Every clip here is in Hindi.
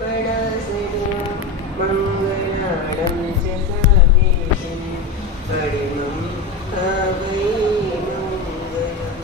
कडासया मङ्गलाडं च साकेशं हरिमं आवै मङ्गलम्।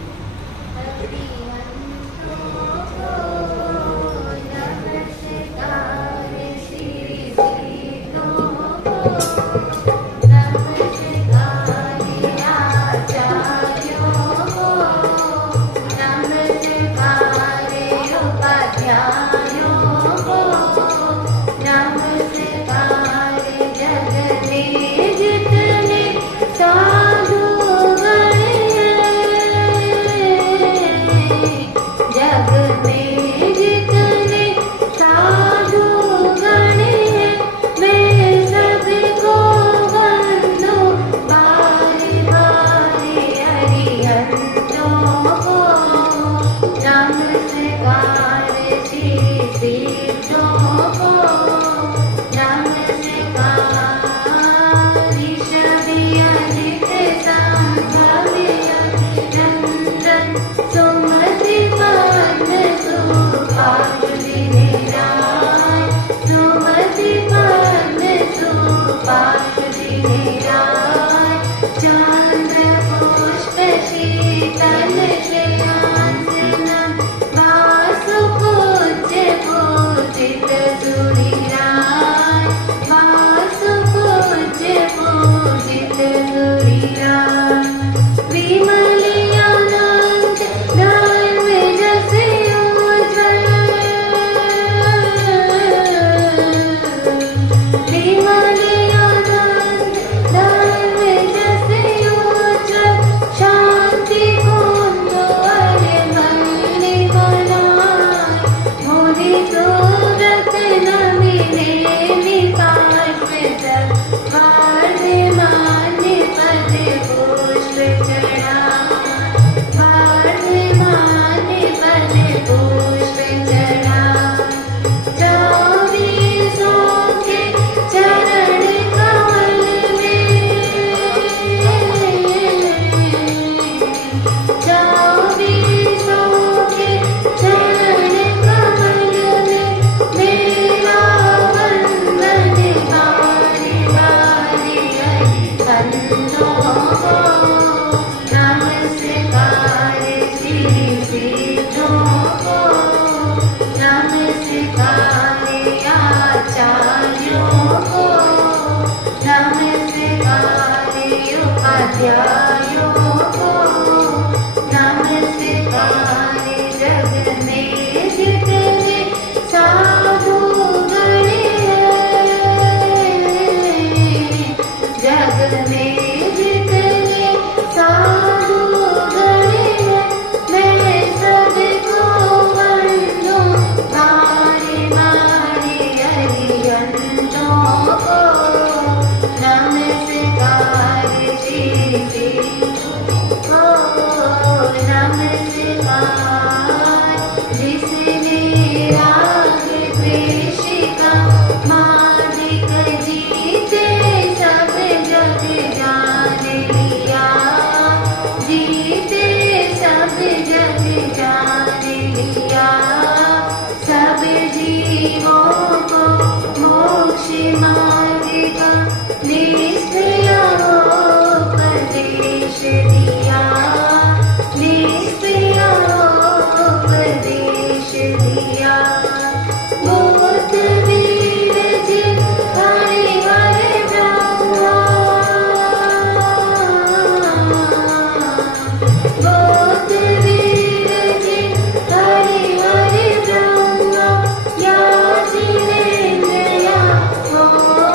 Oh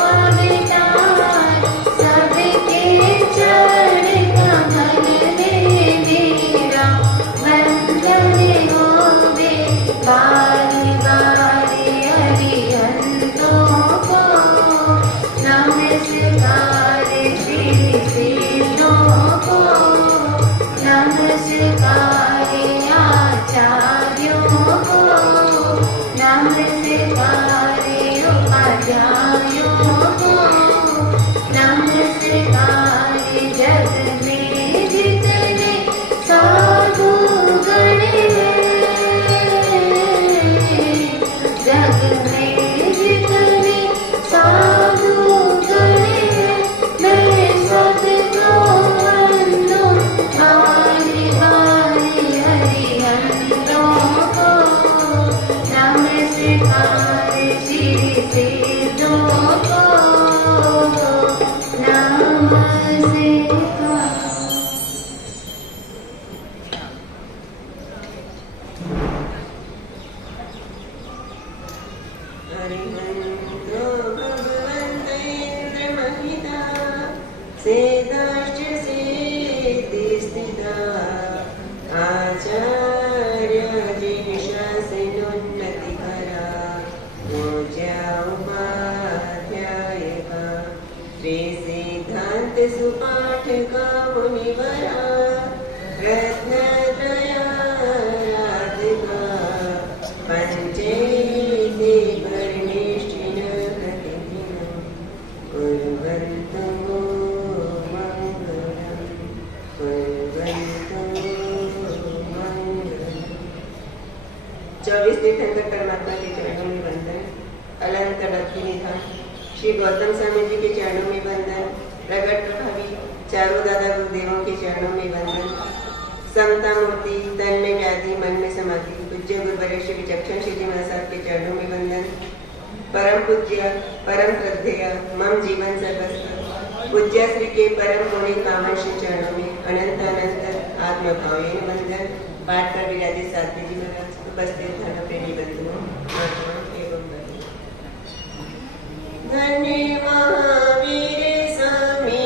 श्री गौतम स्वामी जी के चरणों में वंदन। प्रगट प्रभावी चारों दादा गुरुदेवों के चरणों में वंदन। समता मूर्ति तन में व्याधि मन में समाधि पूज्य गुरुवर श्री विचक्षण श्री जी महाराज साहब के चरणों में वंदन। परम पूज्य परम श्रद्धेय मम जीवन सर्वस्व पूज्य श्री के परम पुण्य कामन श्री चरणों में अनंत अनंत आत्मभावेन वंदन। पाठ कर विराजित साध्वी जी महाराज उपस्थित धर्म प्रेमी बंधुओं एवं धन्य महावीर स्वामी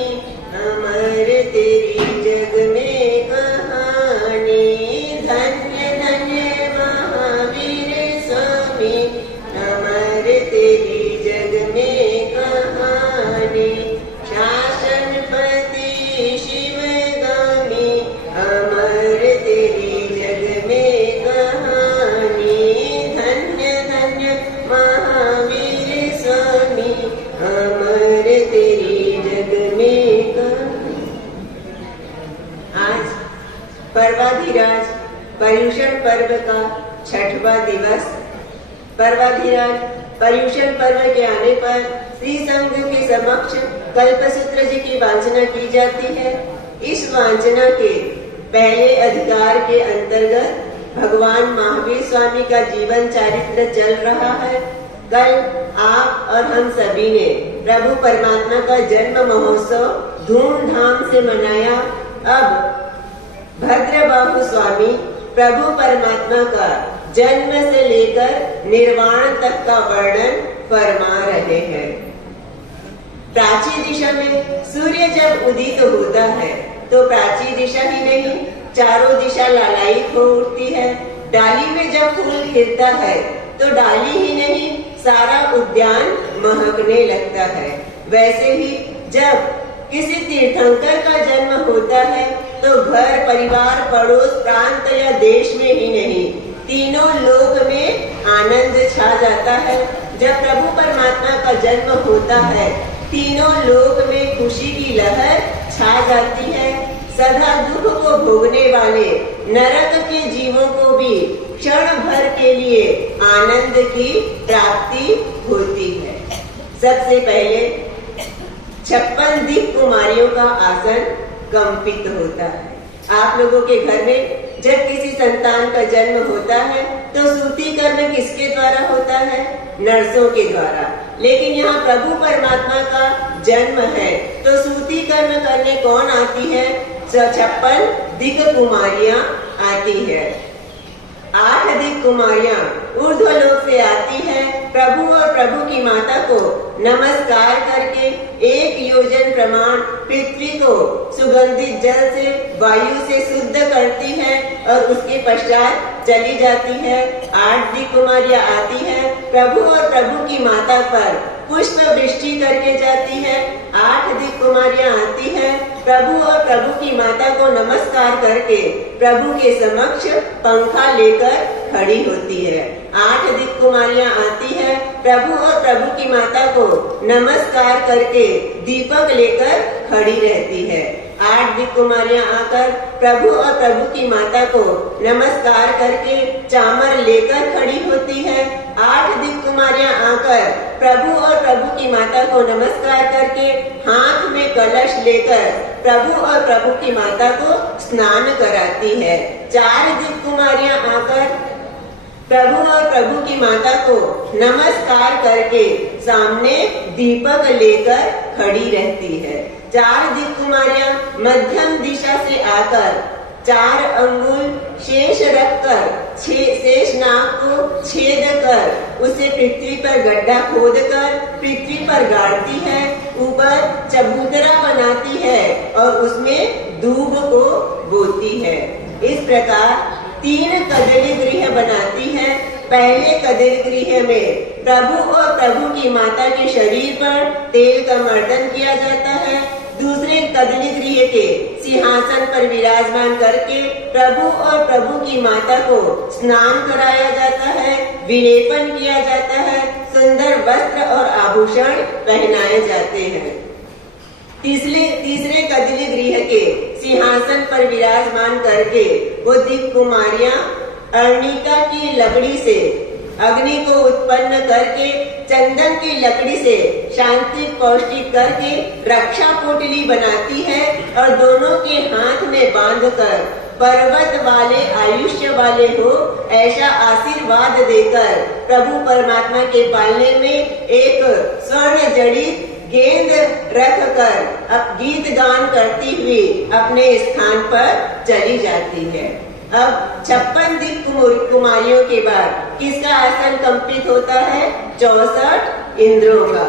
अमर तेरी जग में कहानी। धन्य धन्य महावीर स्वामी अमर तेरी जग में कहानी। शासनपति शिवगामी अमर तेरी जग में कहानी। धन्य धन्य महावीर स्वामी अमर तेरी जग में कहानी। आज पर्वाधिराज पर्युषण पर्व का 6वां दिवस। पर्वाधिराज पर्युषण पर्व के आने पर श्री संघ के समक्ष कल्पसूत्र जी की वांछना की जाती है। इस वांछना के पहले अधिकार के अंतर्गत भगवान महावीर स्वामी का जीवन चरित्र चल रहा है। कल आप और हम सभी ने प्रभु परमात्मा का जन्म महोत्सव धूमधाम से मनाया। अब भद्रबाहु स्वामी प्रभु परमात्मा का जन्म से लेकर निर्वाण तक का वर्णन फरमा रहे हैं। प्राची दिशा में सूर्य जब उदित होता है तो प्राची दिशा ही नहीं चारों दिशा लालायित हो उठती है। डाली में जब फूल खिलता है तो डाली ही नहीं सारा उद्यान महकने लगता है। वैसे ही जब किसी तीर्थंकर का जन्म होता है तो घर परिवार पड़ोस प्रांत या देश में ही नहीं तीनों लोक में आनंद छा जाता है। जब प्रभु परमात्मा का जन्म होता है तीनों लोक में खुशी की लहर छा जाती है। सदा दुख को भोगने वाले नरक के जीवों को भी क्षण भर के लिए आनंद की प्राप्ति होती है। सबसे पहले 56 दिक कुमारियों का आसन कंपित होता है। आप लोगों के घर में जब किसी संतान का जन्म होता है तो सूती कर्म किसके द्वारा होता है? नर्सों के द्वारा। लेकिन यहाँ प्रभु परमात्मा का जन्म है तो सूती कर्म करने कौन आती है? 56 दिक कुमारियां आती है। 8 दिक कुमारियां ऊर्ध्वलोक से आती है। प्रभु और प्रभु की माता को नमस्कार करके 1 योजन प्रमाण पृथ्वी को सुगंधित जल से वायु से शुद्ध करती है और उसके पश्चात चली जाती है। 8 दिक कुमारियां आती है प्रभु और प्रभु की माता पर पुष्प वृष्टि करके जाती है। 8 दिक कुमारियां आती है प्रभु और प्रभु की माता को नमस्कार करके प्रभु के समक्ष पंखा लेकर खड़ी होती है। 8 दिक कुमारियां आती है प्रभु और प्रभु की माता को नमस्कार करके दीपक लेकर खड़ी रहती है। 8 दिक कुमारियां आकर प्रभु और प्रभु की माता को नमस्कार करके चामर लेकर खड़ी होती है। 8 दिक कुमारियां आकर प्रभु और प्रभु की माता को नमस्कार करके हाथ में कलश लेकर प्रभु और प्रभु की माता को स्नान कराती है। 4 दिक कुमारियां आकर प्रभु और प्रभु की माता को नमस्कार करके सामने दीपक लेकर खड़ी रहती है। 4 दिक् कुमारियां मध्यम दिशा से आकर 4 अंगुल शेष रखकर शेष नाग को छेद कर उसे पृथ्वी पर गड्ढा खोद कर पृथ्वी पर गाड़ती है, ऊपर चबूतरा बनाती है और उसमें दूब को बोती है। इस प्रकार 3 कदली गृह बनाती है। पहले कदली गृह में प्रभु और प्रभु की माता के शरीर पर तेल का मर्दन किया जाता है। दूसरे कदली गृह के सिंहासन पर विराजमान करके प्रभु और प्रभु की माता को स्नान कराया जाता है, विलेपन किया जाता है, सुंदर वस्त्र और आभूषण पहनाए जाते हैं। तीसरे कदली गृह के सिंहासन पर विराजमान करके वो दिक् कुमारियां अर्णिका की लकड़ी से अग्नि को उत्पन्न करके चंदन की लकड़ी से शांति पौष्टिक करके रक्षा पोटली बनाती है और दोनों के हाथ में बांधकर पर्वत वाले आयुष्य वाले हो ऐसा आशीर्वाद देकर प्रभु परमात्मा के पालने में एक स्वर्ण जड़ित गेंद रखकर अब गीत गान करती हुई अपने स्थान पर चली जाती है। अब 56 दिक् कुमारियों के बाद किसका आसन कंपित होता है? 64 इंद्रों का।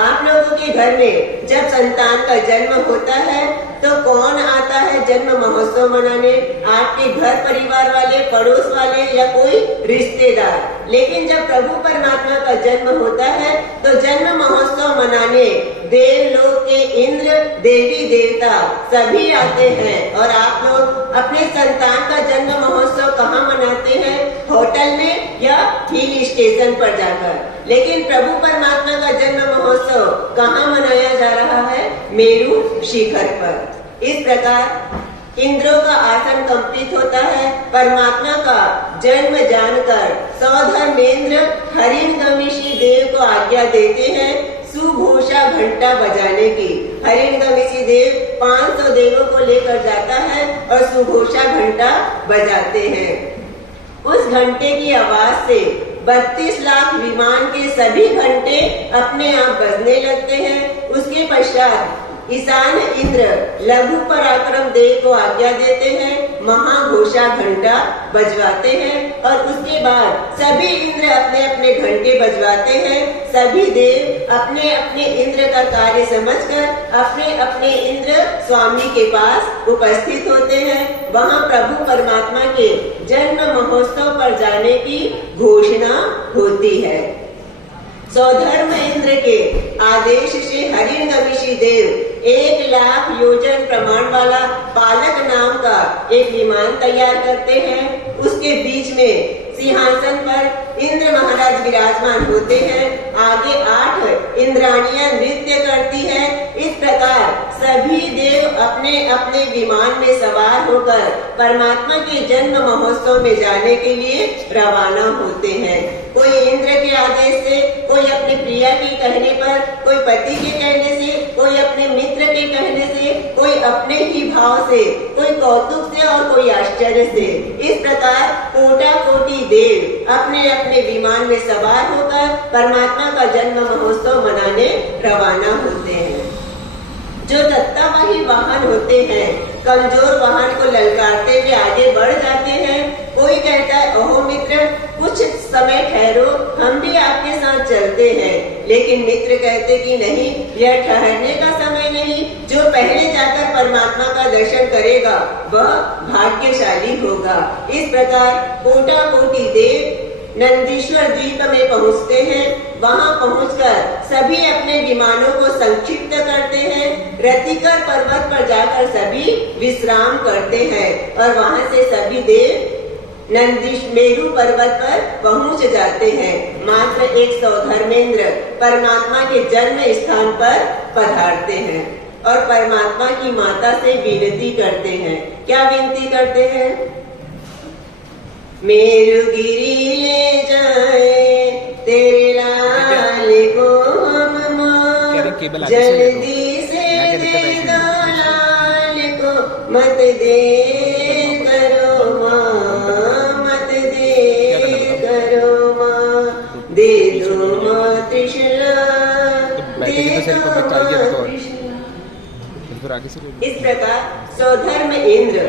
आप लोगों के घर में जब संतान का जन्म होता है तो कौन आता है जन्म महोत्सव मनाने? आपके घर परिवार वाले, पड़ोस वाले या कोई रिश्तेदार। लेकिन जब प्रभु परमात्मा का जन्म होता है तो जन्म महोत्सव मनाने देवलोक के इंद्र, देवी देवता सभी आते हैं। और आप लोग अपने संतान का जन्म महोत्सव कहाँ मनाते हैं? होटल में या हिल स्टेशन पर जाकर। लेकिन प्रभु परमात्मा का जन्म महोत्सव कहाँ मनाया जा रहा है? मेरू शिखर पर। इस प्रकार इंद्रों का आसन कंपित होता है। परमात्मा का जन्म जानकर सौधर्मेंद्र हरिणगमिषी देव को आज्ञा देते हैं सुघोषा घंटा बजाने की। हरिणगमिषी देव 500 देवों को लेकर जाता है और सुघोषा घंटा बजाते हैं। उस घंटे की आवाज से 32 लाख विमान के सभी घंटे अपने आप बजने लगते हैं। उसके पश्चात ईशान इंद्र लघु पराक्रम देव को आज्ञा देते हैं, महाघोषा घंटा बजवाते हैं और उसके बाद सभी इंद्र अपने अपने घंटे बजवाते हैं। सभी देव अपने अपने इंद्र का कार्य समझकर अपने अपने इंद्र स्वामी के पास उपस्थित होते हैं। वहाँ प्रभु परमात्मा के जन्म महोत्सव पर जाने की घोषणा होती है। सौधर्म इंद्र के आदेश से हरिणगमिषी देव 1 लाख योजन प्रमाण वाला पालक नाम का एक विमान तैयार करते हैं। उसके बीच में सिंहासन पर इंद्र महाराज विराजमान होते हैं। आगे 8 इंद्राणियां नृत्य करती है। इस प्रकार सभी देव अपने अपने विमान में सवार होकर परमात्मा के जन्म महोत्सव में जाने के लिए रवाना होते हैं। कोई इंद्र के आदेश से, कोई अपनी प्रिया के कहने पर, कोई पति के कहने से, कोई अपने मित्र के कहने से, कोई अपने ही भाव से, कोई कौतुक से और कोई आश्चर्य से। इस प्रकार कोटा कोटि देव अपने अपने विमान में सवार होकर परमात्मा का जन्म महोत्सव मनाने रवाना होते हैं। जो तत्तावही वाहन होते हैं कमजोर वाहन को ललकारते हुए आगे बढ़ जाते हैं। कोई कहता है ओहो मित्र कुछ समय ठहरो, हम भी आपके साथ चलते हैं। लेकिन मित्र कहते कि नहीं, यह ठहरने का समय नहीं। जो पहले जाकर परमात्मा का दर्शन करेगा वह भाग्यशाली होगा। इस प्रकार कोटा कोटि देव नंदीश्वर द्वीप में पहुँचते हैं। वहाँ पहुँचकर सभी अपने विमानों को संक्षिप्त करते हैं। रतिकर पर्वत पर जाकर सभी विश्राम करते हैं और वहाँ से सभी देव नंदीश मेरू पर्वत पर पहुँच जाते हैं। मात्र एक सौधर्मेंद्र परमात्मा के जन्म स्थान पर पधारते हैं और परमात्मा की माता से विनती करते हैं। क्या विनती करते हैं? मेरुगिरी ले जाए तेरे लाल को हम मां, जल्दी से दे दो लाल को, मत दे करो मां, मत दे इस प्रकार सौधर्म इंद्र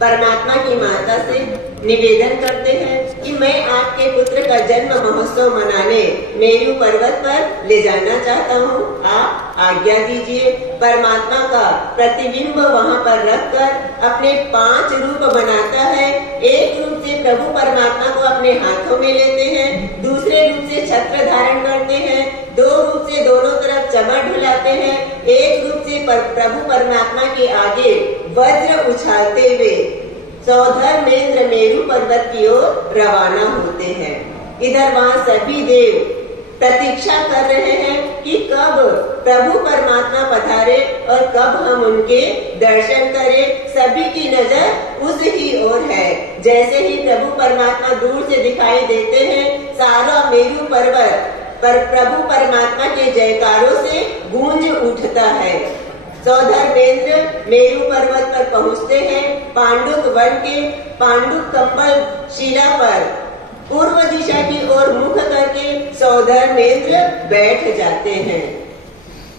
परमात्मा की माता से निवेदन करते हैं कि मैं आपके पुत्र का जन्म महोत्सव मनाने मेरू पर्वत पर ले जाना चाहता हूँ, आप आज्ञा दीजिए। परमात्मा का प्रतिबिंब वहाँ पर रखकर अपने 5 रूप बनाता है। एक रूप से प्रभु परमात्मा को अपने हाथों में लेते हैं, दूसरे रूप से छत्र धारण करते हैं, 2 रूप से दोनों तरफ चमर ढुलाते हैं, एक रूप से प्रभु परमात्मा के आगे वज्र उछालते हुए सौधर्मेंद्र मेरू पर्वत की ओर रवाना होते हैं। इधर वहाँ सभी देव प्रतीक्षा कर रहे हैं कि कब प्रभु परमात्मा पधारे और कब हम उनके दर्शन करें। सभी की नजर उस ही ओर है। जैसे ही प्रभु परमात्मा दूर से दिखाई देते हैं, सारा मेरू पर्वत पर प्रभु परमात्मा के जयकारों से गूंज उठता है। सौधर्मेंद्र मेरू पर्वत पर पहुँचते हैं। पांडुक वन के पांडुक कंबल शिला पर पूर्व दिशा की ओर मुख करके सौधर्मेंद्र बैठ जाते हैं।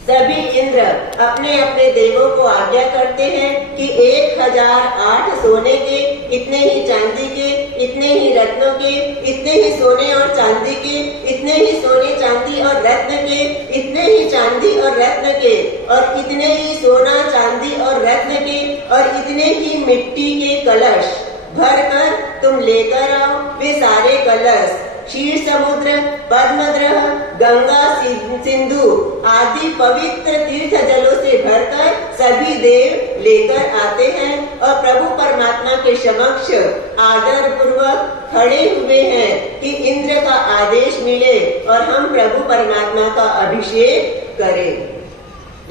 सभी इंद्र अपने अपने देवों को आज्ञा करते हैं कि 1008 सोने के, इतने ही चांदी के, इतने ही रत्नों के, इतने ही सोने और चांदी के, इतने ही सोने चांदी और रत्न के, इतने ही चांदी और रत्न के, और इतने ही सोना चांदी और रत्न के, और इतने ही मिट्टी के कलश भर कर तुम लेकर आओ। वे सारे कलश क्षीर समुद्र, पद्मद्रह, गंगा, सिंधु आदि पवित्र तीर्थ जलों से भरकर सभी देव लेकर आते हैं और प्रभु परमात्मा के समक्ष आदर पूर्वक खड़े हुए हैं कि इंद्र का आदेश मिले और हम प्रभु परमात्मा का अभिषेक करें।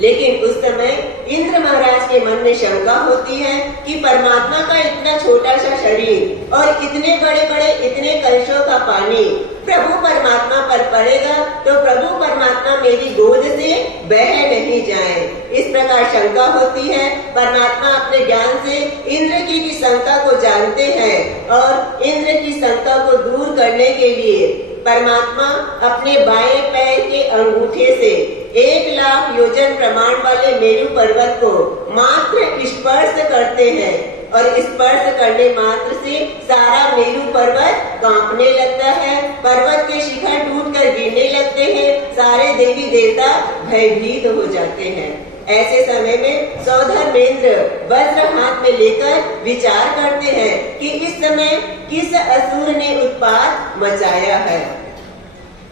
लेकिन उस समय इंद्र महाराज के मन में शंका होती है कि परमात्मा का इतना छोटा सा शरीर और इतने बड़े बड़े इतने कलशों का पानी प्रभु परमात्मा पर पड़ेगा तो प्रभु परमात्मा मेरी गोद से बह नहीं जाए। इस प्रकार शंका होती है। परमात्मा अपने ज्ञान से इंद्र की शंका को जानते हैं और इंद्र की शंका को दूर करने के लिए परमात्मा अपने बाएं पैर के अंगूठे से 1,00,000 योजन प्रमाण वाले मेरू पर्वत को मात्र स्पर्श करते हैं और स्पर्श करने मात्र से सारा मेरू पर्वत कांपने लगता है। पर्वत के शिखर टूटकर गिरने लगते हैं। सारे देवी देवता भयभीत हो जाते हैं। ऐसे समय में सौधर्मेंद्र वज्र हाथ में लेकर विचार करते हैं कि इस समय किस असुर ने उत्पात मचाया है।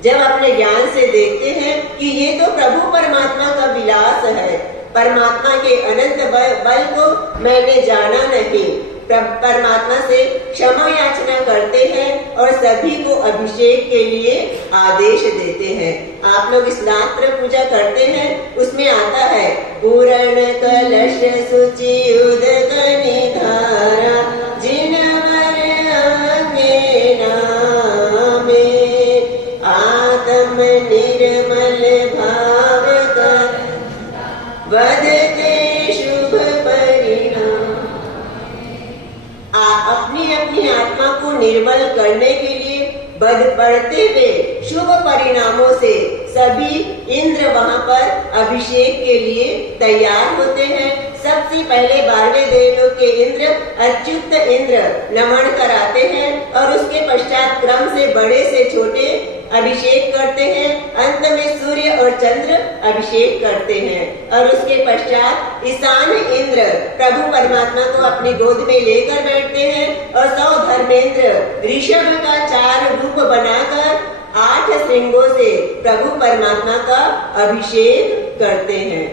जब अपने ज्ञान से देखते हैं कि ये तो प्रभु परमात्मा का विलास है, परमात्मा के अनंत बल को मैंने जाना नहीं। परमात्मा से क्षमा याचना करते हैं और सभी को अभिषेक के लिए आदेश देते हैं। आप लोग स्नात्र पूजा करते हैं, उसमें आता है पूर्ण कलश सुचि उदक निधारा जिन आत्म निर्मल भाव कर वदते शुभ परिणाम। अपनी अपनी आत्मा को निर्मल करने के लिए बढ़ते हुए शुभ परिणामों से सभी इंद्र वहाँ पर अभिषेक के लिए तैयार होते हैं। सबसे पहले 12वें देवलोक के इंद्र अच्युत इंद्र नमन कराते हैं और उसके पश्चात क्रम से बड़े से छोटे अभिषेक करते हैं। अंत में सूर्य और चंद्र अभिषेक करते हैं और उसके पश्चात ईशान इंद्र प्रभु परमात्मा को अपनी गोद में लेकर बैठते हैं और सौधर्मेंद्र ऋषभ का 4 रूप बनाकर 8 श्रृंगों से प्रभु परमात्मा का अभिषेक करते हैं।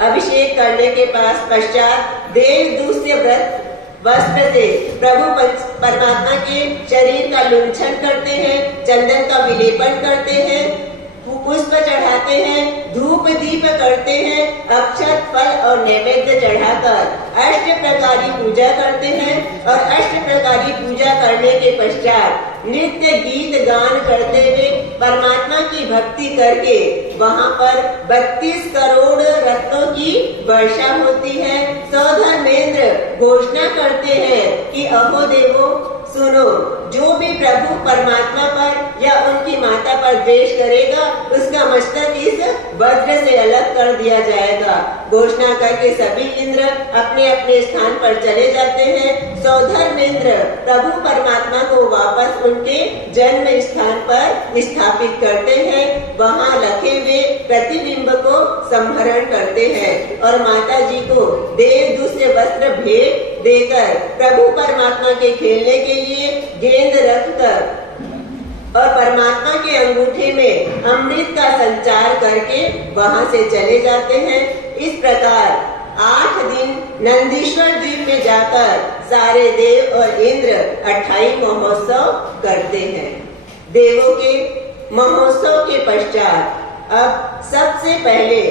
अभिषेक करने के पश्चात देवदूष्य व्रत वस्त्र से प्रभु परमात्मा के शरीर का लुंठन करते हैं, चंदन का विलेपन करते हैं, पुष्प चढ़ाते हैं, धूप दीप करते हैं, अक्षत फल और नैवेद्य चढ़ाकर 8 प्रकारी पूजा करते हैं और 8 प्रकारी पूजा करने के पश्चात नृत्य गीत गान करते हुए परमात्मा की भक्ति करके वहाँ पर 32 करोड़ रत्नों की वर्षा होती है। सौधर्मेंद्र घोषणा करते हैं कि अहो देवो, सुनो, जो भी प्रभु परमात्मा पर या उनकी माता पर द्वेष करेगा उसका मस्तक इस वज्र से अलग कर दिया जाएगा। घोषणा करके सभी इंद्र अपने अपने स्थान पर चले जाते हैं। सौधर्मेंद्र प्रभु परमात्मा को वापस उनके जन्म स्थान पर स्थापित करते हैं। वहाँ रखे हुए प्रतिबिंब को संहरण करते हैं और माता जी को देवदूत से वस्त्र भेंट देकर प्रभु परमात्मा के खेलने के लिए गेंद रखकर और परमात्मा के अंगूठे में अमृत का संचार करके वहां से चले जाते हैं। इस प्रकार 8 दिन नंदीश्वर द्वीप में जाकर सारे देव और इंद्र 28 महोत्सव करते हैं। देवों के महोत्सव के पश्चात अब सबसे पहले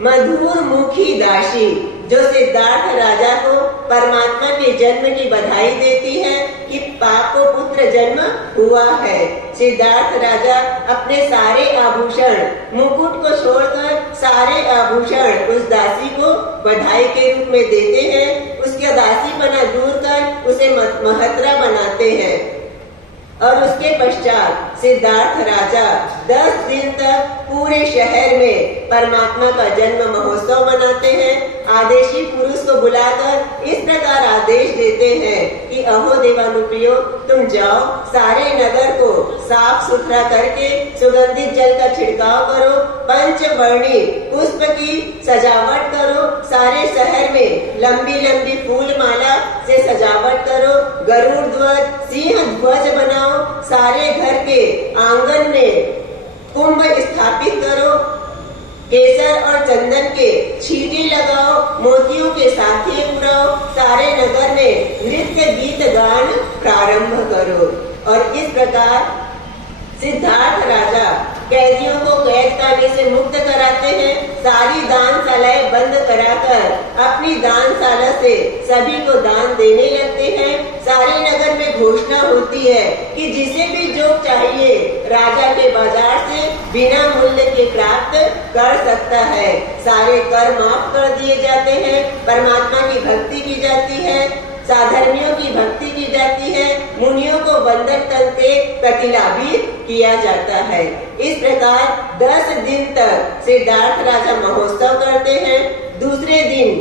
मधुर मुखी दासी जो सिद्धार्थ राजा को परमात्मा के जन्म की बधाई देती है कि पाप को पुत्र जन्म हुआ है। सिद्धार्थ राजा अपने सारे आभूषण मुकुट को छोड़कर सारे आभूषण उस दासी को बधाई के रूप में देते हैं। उसका दासीपना दूर कर उसे महतरा बनाते हैं और उसके पश्चात सिद्धार्थ राजा 10 दिन तक पूरे शहर में परमात्मा का जन्म महोत्सव मनाते हैं। आदेशी पुरुष को बुलाकर इस प्रकार आदेश देते हैं कि अहो देवानुप्रियो, तुम जाओ सारे नगर को साफ सुथरा करके सुगंधित जल का छिड़काव करो, पंचवर्णी पुष्प की सजावट करो, सारे शहर में लंबी लंबी फूल माला से सजावट करो, गरुड़ ध्वज सिंह ध्वज बनाओ, सारे घर के आंगन में कुंभ स्थापित करो, केसर और चंदन के छींटे लगाओ, मोतियों के साथिये उड़ाओ, सारे नगर में नृत्य गीत गान प्रारंभ करो। और इस प्रकार सिद्धार्थ राजा कैदियों को कैद खाने से मुक्त कराते हैं। सारी दानशालाएं बंद कराकर अपनी दानशाला से सभी को दान देने लगते हैं। सारे नगर में घोषणा होती है कि जिसे भी जो चाहिए राजा के बाजार से बिना मूल्य के प्राप्त कर सकता है। सारे कर माफ कर दिए जाते हैं। परमात्मा की भक्ति की जाती है, साधर्मियों की भक्ति की जाती है, मुनियों को बंधन करके प्रतिलाभित किया जाता है। इस प्रकार 10 दिन तक सिद्धार्थ राजा महोत्सव करते हैं। दूसरे दिन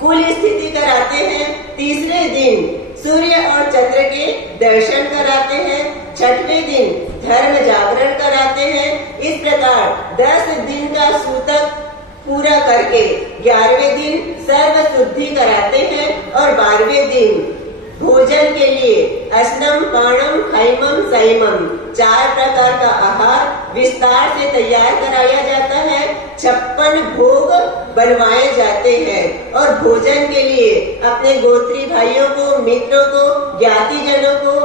कुल स्थिति कराते हैं। तीसरे दिन सूर्य और चंद्र के दर्शन कराते हैं। छठवें दिन धर्म जागरण कराते हैं। इस प्रकार 10 दिन का सूतक पूरा करके 11वें दिन सर्व शुद्धि कराते हैं और 12वें दिन भोजन के लिए अस्नम पाणम खैमम सैमम 4 प्रकार का आहार विस्तार से तैयार कराया जाता है। 56 भोग बनवाए जाते हैं और भोजन के लिए अपने गोत्री भाइयों को, मित्रों को, ज्ञातिजनों को,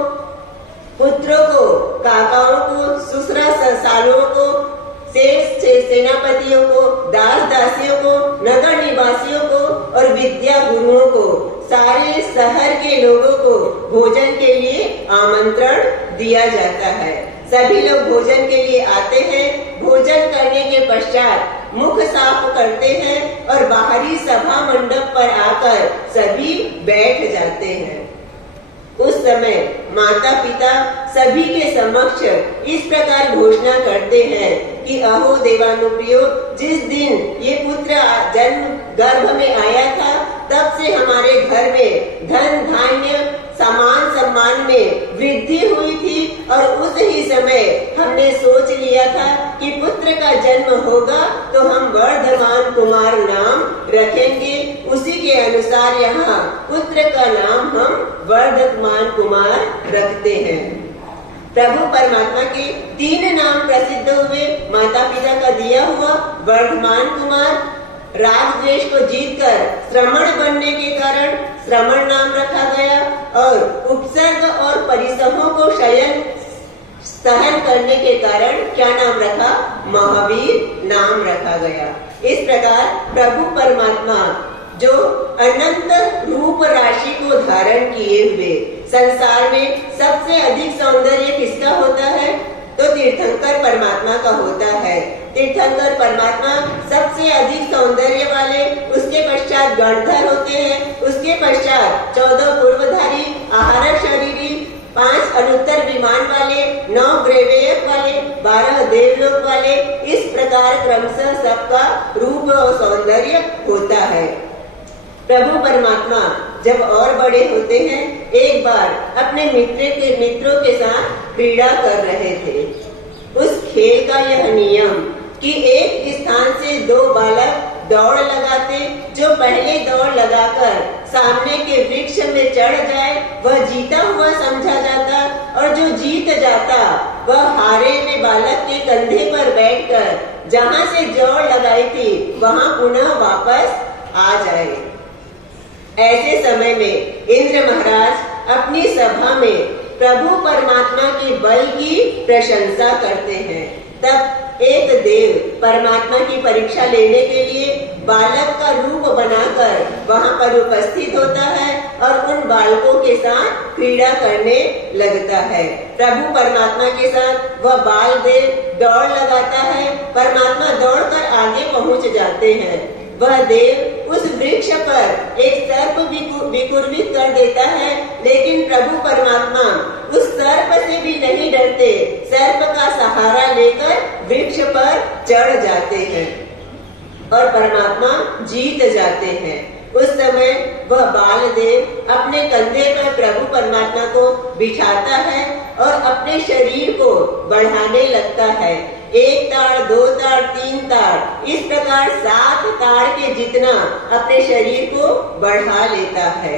पुत्रों को, काकाओं को, ससुरा सालों को, सेठ सेनापतियों को, दास दासियों को, नगर निवासियों को और विद्या गुरुओं को, सारे शहर के लोगों को भोजन के लिए आमंत्रण दिया जाता है। सभी लोग भोजन के लिए आते हैं। भोजन करने के पश्चात मुख साफ करते हैं और बाहरी सभा मंडप पर आकर सभी बैठ जाते हैं। उस समय माता पिता सभी के समक्ष इस प्रकार घोषणा करते हैं कि अहो देवानुप्रियो, जिस दिन ये पुत्र जन्म गर्भ में आया था तब से हमारे घर में धन धान्य सामान सम्मान में वृद्धि हुई थी और उस ही समय हमने सोच लिया था कि पुत्र का जन्म होगा तो हम वर्धमान कुमार नाम रखेंगे। उसी के अनुसार यहाँ पुत्र का नाम हम वर्धमान कुमार रखते हैं। प्रभु परमात्मा के 3 नाम प्रसिद्ध हुए। माता पिता का दिया हुआ वर्धमान कुमार, राग द्वेष को जीतकर श्रमण बनने के कारण श्रमण नाम रखा गया और उपसर्ग और परिसमों को शयन सहन करने के कारण क्या नाम रखा? महावीर नाम रखा गया। इस प्रकार प्रभु परमात्मा जो अनंत रूप राशि को धारण किए हुए संसार में सबसे अधिक सौंदर्य किसका होता है? तो तीर्थंकर परमात्मा का होता है। तीर्थंकर परमात्मा सबसे अधिक सौंदर्य वाले, उसके पश्चात गणधर होते हैं, उसके पश्चात 14 पूर्वधारी आहार शरीरी 5 अनुत्तर विमान वाले, 9 ग्रैवेयक वाले, 12 देवलोक वाले, इस प्रकार क्रमशः सबका रूप और सौंदर्य होता है। प्रभु परमात्मा जब और बड़े होते हैं, एक बार अपने मित्रों के साथ क्रीड़ा कर रहे थे। उस खेल का यह नियम कि एक स्थान से 2 बालक दौड़ लगाते, जो पहले दौड़ लगाकर सामने के वृक्ष में चढ़ जाए वह जीता हुआ समझा जाता, और जो जीत जाता वह हारे हुए बालक के कंधे पर बैठकर जहाँ से दौड़ लगाई थी वहाँ पुनः वापस आ जाए। ऐसे समय में इंद्र महाराज अपनी सभा में प्रभु परमात्मा के बल की प्रशंसा करते हैं। तब एक देव परमात्मा की परीक्षा लेने के लिए बालक का रूप बनाकर वहां पर उपस्थित होता है और उन बालकों के साथ क्रीड़ा करने लगता है। प्रभु परमात्मा के साथ वह बाल देव दौड़ लगाता है। परमात्मा दौड़कर आगे पहुंच जाते हैं। वह देव उस वृक्ष पर एक सर्प विकुर्वित कर देता है, लेकिन प्रभु परमात्मा उस सर्प से भी नहीं डरते, सर्प का सहारा लेकर वृक्ष पर चढ़ जाते हैं और परमात्मा जीत जाते हैं। उस समय वह बाल देव अपने कंधे पर प्रभु परमात्मा को बिठाता है और अपने शरीर को बढ़ाने लगता है। 1 ताड़, 2 ताड़, 3 ताड़, इस प्रकार 7 ताड़ के जितना अपने शरीर को बढ़ा लेता है।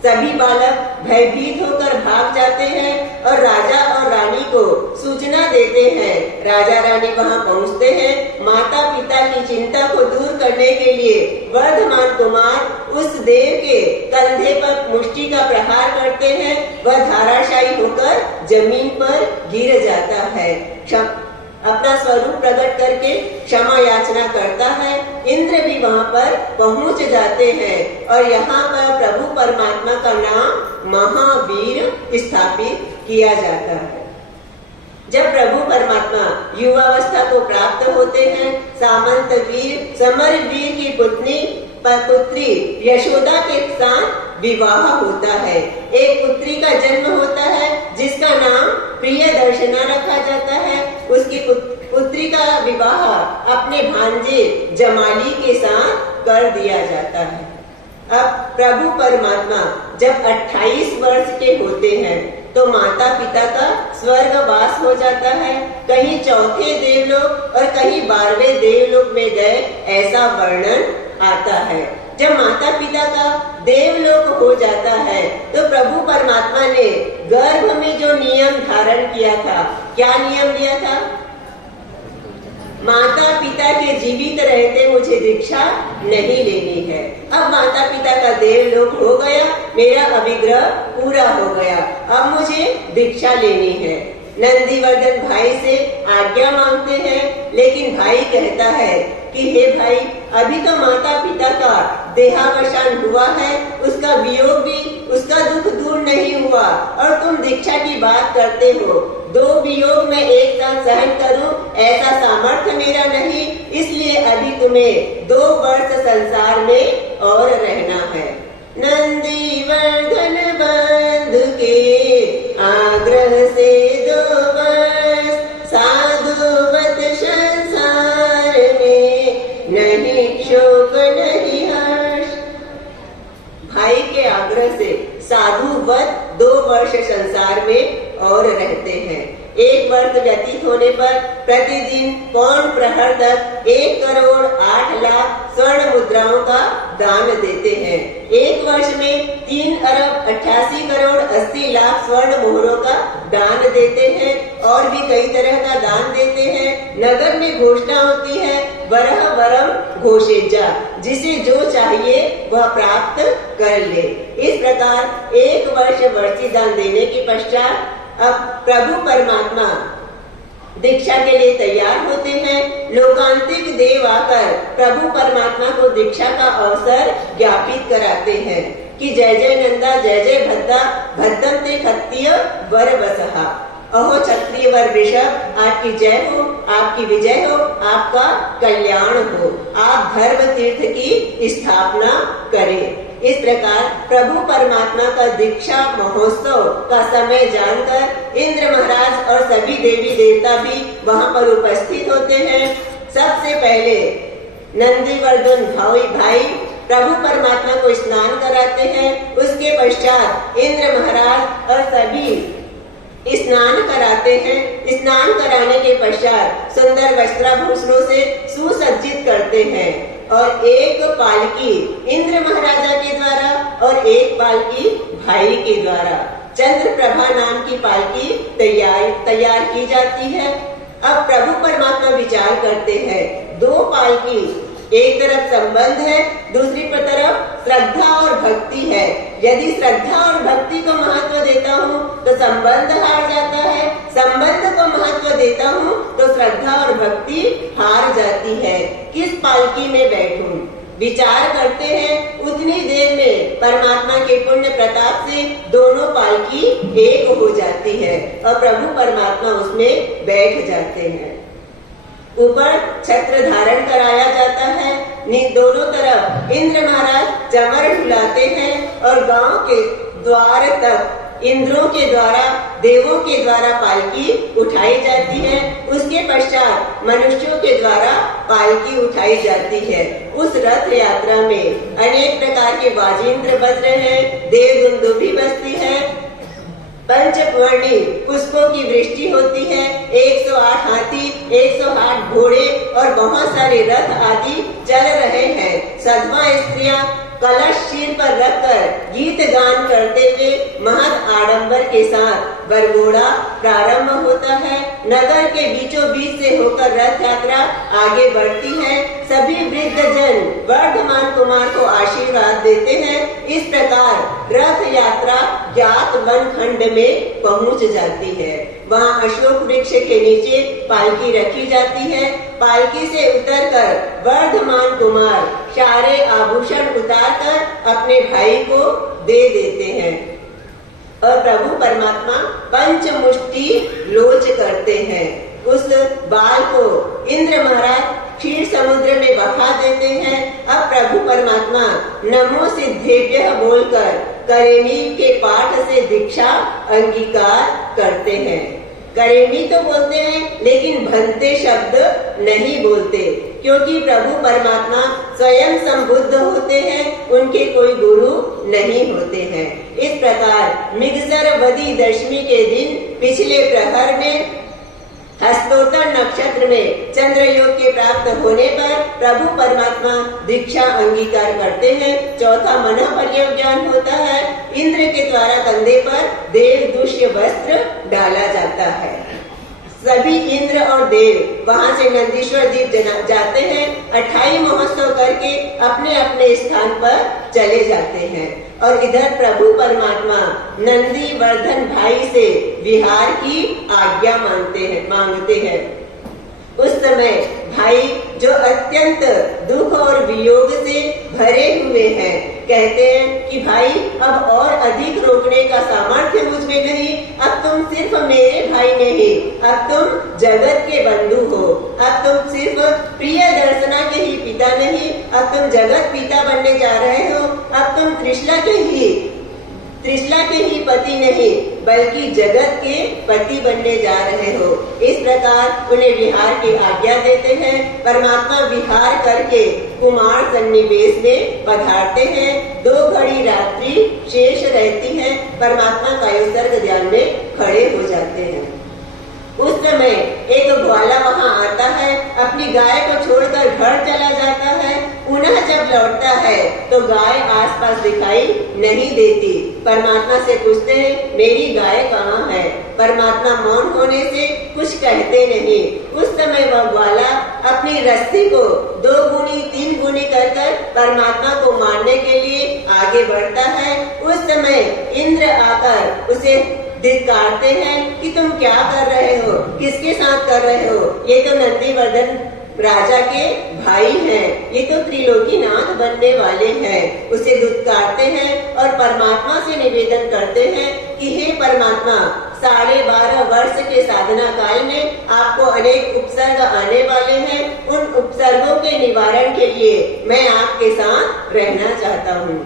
सभी बालक भयभीत होकर भाग जाते हैं और राजा और रानी को सूचना देते हैं। राजा रानी वहां पहुंचते हैं। माता पिता की चिंता को दूर करने के लिए वर्धमान कुमार उस देव के कंधे पर मुष्टि का प्रहार करते हैं। वह धाराशायी होकर जमीन पर गिर जाता है। अपना स्वरूप प्रकट करके क्षमा याचना करता है। इंद्र भी वहां पर पहुंच जाते हैं और यहाँ पर प्रभु परमात्मा का नाम महावीर स्थापित किया जाता है। जब प्रभु परमात्मा युवावस्था को प्राप्त होते हैं, सामंत वीर समर वीर की पुत्री यशोदा के साथ विवाह होता है। एक पुत्री का जन्म होता है जिसका नाम प्रियदर्शना रखा जाता है। उसकी पुत्री का विवाह अपने भांजे जमाली के साथ कर दिया जाता है। अब प्रभु परमात्मा जब 28 वर्ष के होते हैं तो माता पिता का स्वर्गवास हो जाता है। कहीं 4थे देवलोक और कहीं 12वें देवलोक में गए, ऐसा वर्णन आता है। जब माता पिता का देवलोक हो जाता है तो प्रभु परमात्मा ने गर्भ में जो नियम धारण किया था, क्या नियम लिया था? माता पिता के जीवित रहते मुझे दीक्षा नहीं लेनी है। अब माता पिता का देवलोक हो गया, मेरा अभिग्रह पूरा हो गया, अब मुझे दीक्षा लेनी है। नंदीवर्धन भाई से आज्ञा मांगते हैं, लेकिन भाई कहता है कि हे भाई, अभी तो माता पिता का देहावसान हुआ है, उसका वियोग भी, उसका दुख दूर नहीं हुआ और तुम दीक्षा की बात करते हो। 2 वियोग में एक साथ सहन करूं ऐसा सामर्थ्य मेरा नहीं, इसलिए अभी तुम्हें 2 वर्ष संसार में और रहना है। नंदीवर्धन बंधु के आग्रह से 2 वर्ष साधुवत संसार में, नहीं शोक नहीं हर्ष। भाई के आग्रह से साधुवत 2 वर्ष संसार में और रहते हैं। 1 वर्ष व्यतीत होने पर प्रतिदिन पौन प्रहर तक 1 करोड़ 8 लाख स्वर्ण मुद्राओं का दान देते हैं। 1 वर्ष में 3 अरब 88 करोड़ 80 लाख स्वर्ण मोहरों का दान देते हैं और भी कई तरह का दान देते हैं। नगर में घोषणा होती है, वरह वरम घोषेजा, जिसे जो चाहिए वह प्राप्त कर ले। इस प्रकार 1 वर्ष वर्षी दान देने के पश्चात अब प्रभु परमात्मा दीक्षा के लिए तैयार होते हैं। लोकांतिक देव आकर प्रभु परमात्मा को दीक्षा का अवसर ज्ञापित कराते हैं कि जय जय नंदा, जय जय भद्दा, भद्दम ते क्षत्रिय वर बसहा। अहो क्षत्रिय वर ऋषभ, आपकी जय हो, आपकी विजय हो, आपका कल्याण हो, आप धर्म तीर्थ की स्थापना करें। इस प्रकार प्रभु परमात्मा का दीक्षा महोत्सव का समय जानकर इंद्र महाराज और सभी देवी देवता भी वहां पर उपस्थित होते हैं। सबसे पहले नंदीवर्धन भाई प्रभु परमात्मा को स्नान कराते हैं। उसके पश्चात इंद्र महाराज और सभी स्नान कराते हैं। स्नान कराने के पश्चात सुंदर वस्त्राभूषणों से सुसज्जित करते हैं और एक पालकी इंद्र महाराजा के द्वारा और एक पालकी भाई के द्वारा चंद्र प्रभा नाम की पालकी तैयार की जाती है। अब प्रभु परमात्मा विचार करते हैं, दो पालकी, एक तरफ संबंध है, दूसरी तरफ श्रद्धा और भक्ति है। यदि श्रद्धा और भक्ति को महत्व देता हूँ तो संबंध हार जाता है, संबंध को महत्व देता हूँ तो श्रद्धा और भक्ति हार जाती है। किस पालकी में बैठूं? विचार करते हैं। उतनी देर में परमात्मा के पुण्य प्रताप से दोनों पालकी एक हो जाती है और प्रभु परमात्मा उसमें बैठ जाते हैं। ऊपर छत्र धारण कराया जाता है। दोनों तरफ इंद्र महाराज चमर झुलाते हैं और गांव के द्वार तक इंद्रों के द्वारा, देवों के द्वारा पालकी उठाई जाती है। उसके पश्चात मनुष्यों के द्वारा पालकी उठाई जाती है। उस रथ यात्रा में अनेक प्रकार के वाजिंत्र बज रहे हैं, देव दुंदुभी बजती है, पंचवर्णी पुष्पों की वृष्टि होती है। 108 हाथी, 108 घोड़े और बहुत सारे रथ आदि चल रहे हैं। सधवा स्त्रियां कलश सिर पर रखकर गीत गान करते हुए महद आडंबर के साथ बरघोड़ा प्रारंभ होता है। नगर के बीचों बीच से होकर रथ यात्रा आगे बढ़ती है। सभी वृद्ध जन वर्धमान कुमार को आशीर्वाद देते हैं। इस प्रकार रथ यात्रा ज्ञात वन खंड में पहुंच जाती है। वहां अशोक वृक्ष के नीचे पालकी रखी जाती है। पालकी से उतरकर वर्धमान कुमार सारे आभूषण उतारकर अपने भाई को दे देते हैं और प्रभु परमात्मा पंचमुष्टि लोच करते हैं। उस बाल को इंद्र महाराज क्षीर समुद्र में बहा देते हैं। अब प्रभु परमात्मा नमो सिद्धेभ्यः बोलकर करेणी के पाठ से दीक्षा अंगीकार करते हैं। करेणी तो बोलते हैं लेकिन भंते शब्द नहीं बोलते, क्योंकि प्रभु परमात्मा स्वयं संबुद्ध होते हैं, उनके कोई गुरु नहीं होते हैं। इस प्रकार मिगसर वदी दशमी के दिन पिछले प्रहर में हस्तोत्तर नक्षत्र में चंद्र योग के प्राप्त होने पर प्रभु परमात्मा दीक्षा अंगीकार करते हैं। चौथा मन पर्यज्ञान होता है। इंद्र के द्वारा कंधे पर देव दुष्य वस्त्र डाला जाता है। सभी इंद्र और देव वहां से नंदीश्वर जी जाते हैं। 28 महोत्सव करके अपने अपने स्थान पर चले जाते हैं और इधर प्रभु परमात्मा नंदी वर्धन भाई से विहार की आज्ञा मांगते हैं। उस समय भाई जो अत्यंत दुख और वियोग से भरे हुए हैं, कहते हैं कि भाई अब और अधिक रोकने का सामर्थ्य मुझ में नहीं। अब तुम सिर्फ मेरे भाई नहीं, अब तुम जगत के बंधु हो। अब तुम सिर्फ प्रिय दर्शना के ही पिता नहीं, अब तुम जगत पिता बनने जा रहे हो। अब तुम त्रिशला के ही पति नहीं बल्कि जगत के पति बनने जा रहे हो। इस प्रकार उन्हें विहार की आज्ञा देते हैं। परमात्मा विहार करके कुमार सन्निवेश में पधारते हैं। 2 घड़ी रात्रि शेष रहती है। परमात्मा कायोत्सर्ग ध्यान में खड़े हो जाते हैं। उस समय एक ग्वाला वहां आता है, अपनी गाय को छोड़कर घर चला जाता है। पुनः जब लौटता है तो गाय आसपास दिखाई नहीं देती। परमात्मा से पूछते हैं, मेरी गाय कहाँ है? परमात्मा मौन होने से कुछ कहते नहीं। उस समय वह ग्वाला अपनी रस्सी को 2 गुनी 3 गुनी कर परमात्मा को मारने के लिए आगे बढ़ता है। उस समय इंद्र आकर उसे धिक्कारते हैं कि तुम क्या कर रहे हो, किसके साथ कर रहे हो? ये तो नंदीवर्धन राजा के भाई हैं, ये तो त्रिलोकीनाथ बनने वाले हैं। उसे धिक्कारते हैं और परमात्मा से निवेदन करते हैं कि हे परमात्मा, 12.5 वर्ष के साधना काल में आपको अनेक उपसर्ग आने वाले हैं। उन उपसर्गों के निवारण के लिए मैं आपके साथ रहना चाहता हूँ।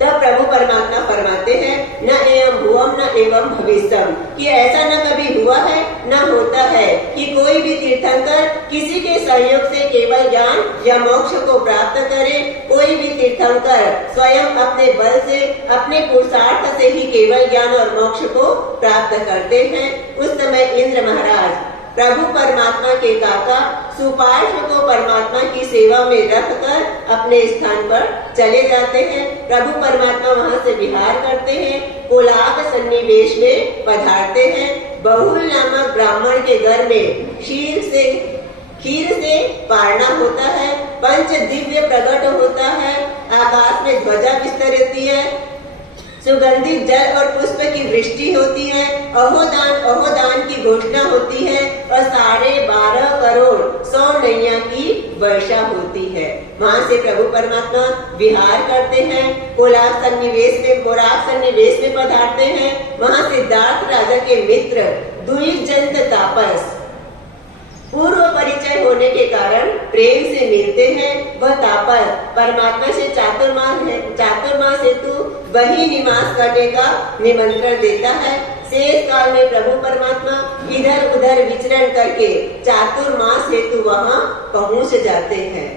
तब प्रभु परमात्मा फरमाते हैं, न एवं भुवम न एवं भविष्यम, कि ऐसा न कभी हुआ है न होता है कि कोई भी तीर्थंकर किसी के सहयोग से केवल ज्ञान या मोक्ष को प्राप्त करे। कोई भी तीर्थंकर स्वयं अपने बल से, अपने पुरुषार्थ से ही केवल ज्ञान और मोक्ष को प्राप्त करते हैं। उस समय इंद्र महाराज प्रभु परमात्मा के काका सुपार्श्व को परमात्मा की सेवा में रखकर अपने स्थान पर चले जाते हैं। प्रभु परमात्मा वहां से विहार करते हैं, कोलाहल सन्निवेश में पधारते हैं। बहुल नामक ब्राह्मण के घर में खीर से पारना होता है, पंच दिव्य प्रकट होता है, आकाश में ध्वजा विस्तरती है, सुगंधित जल और पुष्प की वृष्टि होती है, अहोदान की घोषणा होती है और 12.5 करोड़ 100 नैया की वर्षा होती है। वहाँ से प्रभु परमात्मा विहार करते हैं, कोलाहल सन्निवेश में पधारते हैं। वहाँ सिद्धार्थ राजा के मित्र द्विजंत तापस पूर्व परिचय होने के कारण प्रेम से मिलते हैं। वह तापस परमात्मा से चातुर्मास हेतु वही निवास करने का निमंत्रण देता है। शेष काल में प्रभु परमात्मा इधर उधर विचरण करके चातुर्मास हेतु वहाँ पहुँच जाते हैं।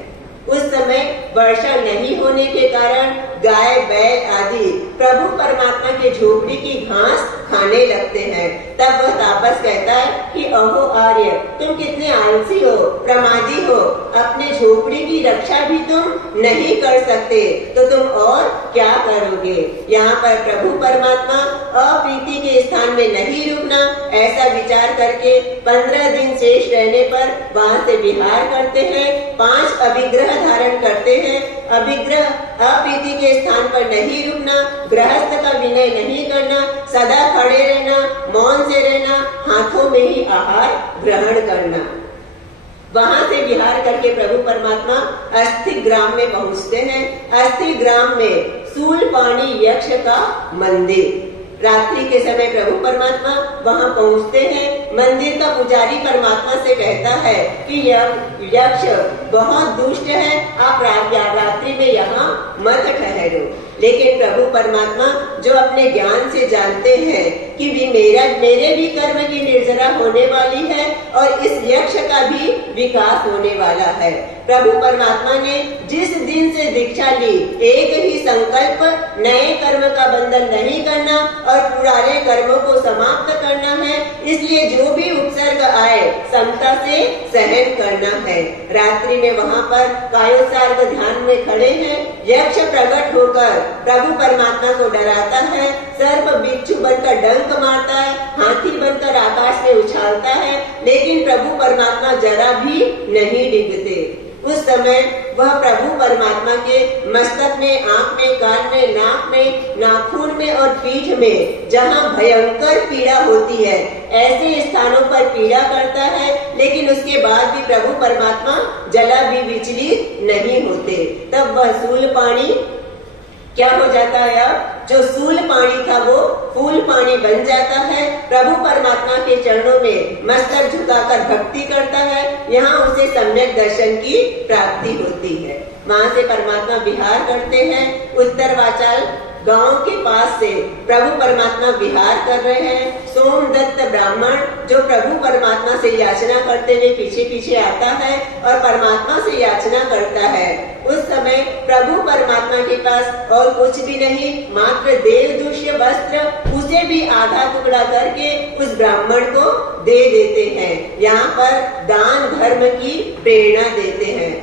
उस समय वर्षा नहीं होने के कारण गाय बैल आदि प्रभु परमात्मा के झोपड़ी की घास खाने लगते हैं। तब वह तापस कहता है कि अहो आर्य, तुम कितने आलसी हो, प्रमादी हो, अपने झोपड़ी की रक्षा भी तुम नहीं कर सकते, तो तुम और क्या करोगे। यहाँ पर प्रभु परमात्मा अप्रीति के स्थान में नहीं रुकना, ऐसा विचार करके 15 दिन शेष रहने पर वहाँ से विहार करते हैं। 5 अभिग्रह धारण करते हैं। अभिग्रह अप्रीति के स्थान पर नहीं रुकना, गृहस्थ का विनय नहीं करना, सदा खड़े रहना, मौन से रहना, हाथों में ही आहार ग्रहण करना। वहां से विहार करके प्रभु परमात्मा अस्थि ग्राम में पहुंचते हैं। अस्थि ग्राम में शूलपाणी यक्ष का मंदिर। रात्रि के समय प्रभु परमात्मा वहां पहुंचते हैं। मंदिर का पुजारी परमात्मा से कहता है कि यक्ष बहुत दुष्ट है, आप रात्रि में यहाँ मत ठहरो। लेकिन प्रभु परमात्मा जो अपने ज्ञान से जानते हैं कि मेरे भी कर्म की निर्जरा होने वाली है और इस यक्ष का भी विकास होने वाला है। प्रभु परमात्मा ने जिस दिन से दीक्षा ली, एक ही संकल्प, नए कर्म का बंधन नहीं करना और पुराने कर्मों को समाप्त करना है। इसलिए जो भी उपसर्ग आए समता से सहन करना है। रात्रि में वहाँ पर कायोत्सर्ग ध्यान में खड़े हैं। यक्ष प्रकट होकर प्रभु परमात्मा को डराता है, सर्प बिच्छू बनकर डंक मारता है, हाथी बनकर आकाश में उछालता है, लेकिन प्रभु परमात्मा जरा भी नहीं डिगते। उस समय वह प्रभु परमात्मा के मस्तक में, आंख में, कान में, नाक में, नाखून में और पीठ में जहाँ भयंकर पीड़ा होती है, ऐसे स्थानों पर पीड़ा करता है। लेकिन उसके बाद भी प्रभु परमात्मा जला भी विचलित नहीं होते। तब वह शूलपाणी क्या हो जाता है, अब जो शूल पानी था वो फूल पानी बन जाता है। प्रभु परमात्मा के चरणों में मस्तक झुकाकर भक्ति करता है। यहाँ उसे सम्यक दर्शन की प्राप्ति होती है। वहाँ से परमात्मा विहार करते हैं। उत्तरवाचाल गांव के पास से प्रभु परमात्मा विहार कर रहे हैं। सोमदत्त ब्राह्मण जो प्रभु परमात्मा से याचना करते हुए पीछे पीछे आता है और परमात्मा से याचना करता है। उस समय प्रभु परमात्मा के पास और कुछ भी नहीं, मात्र देवदूष्य वस्त्र, उसे भी आधा टुकड़ा करके उस ब्राह्मण को दे देते हैं। यहाँ पर दान धर्म की प्रेरणा देते हैं।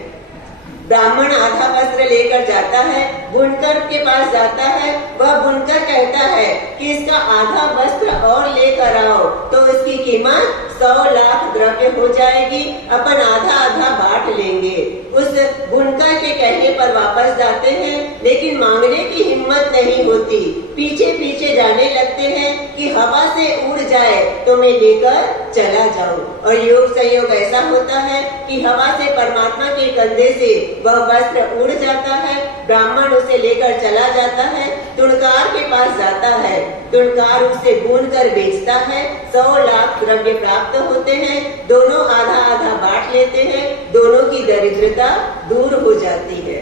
ब्राह्मण आधा वस्त्र लेकर जाता है, बुनकर के पास जाता है। वह बुनकर कहता है कि इसका आधा वस्त्र और लेकर आओ तो इसकी कीमत 100 लाख द्रव्य हो जाएगी, अपन आधा आधा बांट लेंगे। उस बुनकर के कहने पर वापस जाते हैं, लेकिन मांगने की हिम्मत नहीं होती। पीछे पीछे जाने लगते हैं कि हवा से उड़ जाए तो मैं लेकर चला जाऊं। और योग संयोग ऐसा होता है कि हवा से परमात्मा के कंधे से वह वस्त्र उड़ जाता है। ब्राह्मण उसे लेकर चला जाता है, तुणकार के पास जाता है। तुणकार उसे बुन कर बेचता है। 100 लाख द्रव्य प्राप्त होते हैं। दोनों आधा आधा बांट लेते हैं। दोनों की दरिद्रता दूर हो जाती है।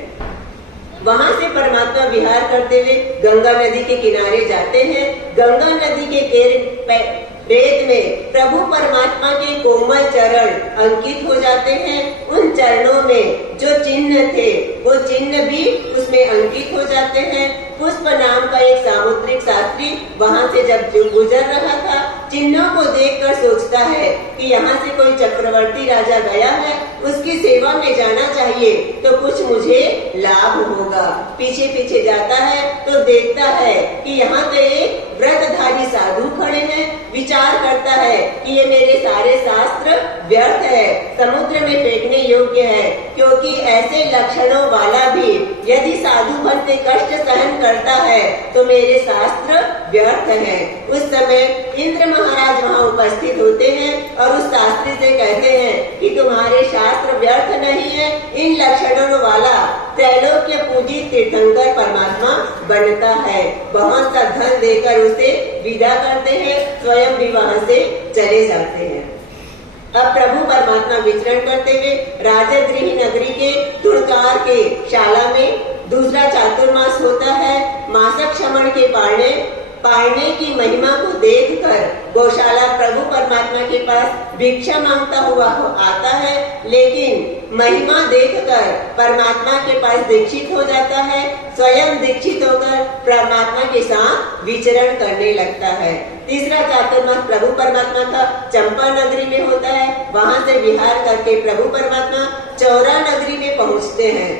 वहां से परमात्मा विहार करते हुए गंगा नदी के किनारे जाते हैं। गंगा नदी के रेत में प्रभु परमात्मा के कोमल चरण अंकित हो जाते हैं। उन चरणों में जो चिन्ह थे वो चिन्ह भी उसमें अंकित हो जाते हैं। पुष्प नाम का एक सामुद्रिक शास्त्री वहां से जब गुजर रहा था, चिन्हों को देखकर सोचता है कि यहाँ से कोई चक्रवर्ती राजा गया है, उसकी सेवा में जाना चाहिए तो कुछ मुझे लाभ होगा। पीछे पीछे जाता है तो देखता है कि यहाँ तो एक व्रतधारी साधु खड़े हैं। विचार करता है कि ये मेरे सारे शास्त्र व्यर्थ है, समुद्र में फेंकने योग्य है, क्योंकि ऐसे लक्षणों वाला भी यदि साधु भक्त से कष्ट सहन करता है तो मेरे शास्त्र व्यर्थ है। उस समय इंद्र महाराज वहाँ उपस्थित होते हैं और उस शास्त्री से कहते हैं कि तुम्हारे शास्त्र व्यर्थ नहीं है, इन लक्षणों वाला त्रैलोक्य पूजित तीर्थंकर परमात्मा बनता है। बहुत सा धन देकर उसे विदा करते हैं, स्वयं भी वहाँ से चले जाते हैं। अब प्रभु परमात्मा विचरण करते हुए राजगृह नगरी के तुड़कार के शाला में दूसरा चातुर्मास होता है। मासक श्रवण के पारने की महिमा को देखकर गौशाला प्रभु परमात्मा के पास भिक्षा मांगता हुआ आता है, लेकिन महिमा देखकर परमात्मा के पास दीक्षित हो जाता है। स्वयं दीक्षित होकर परमात्मा के साथ विचरण करने लगता है। तीसरा चातुर्मास प्रभु परमात्मा का चंपा नगरी में होता है। वहां से विहार करके प्रभु परमात्मा चौरा नगरी में पहुंचते हैं।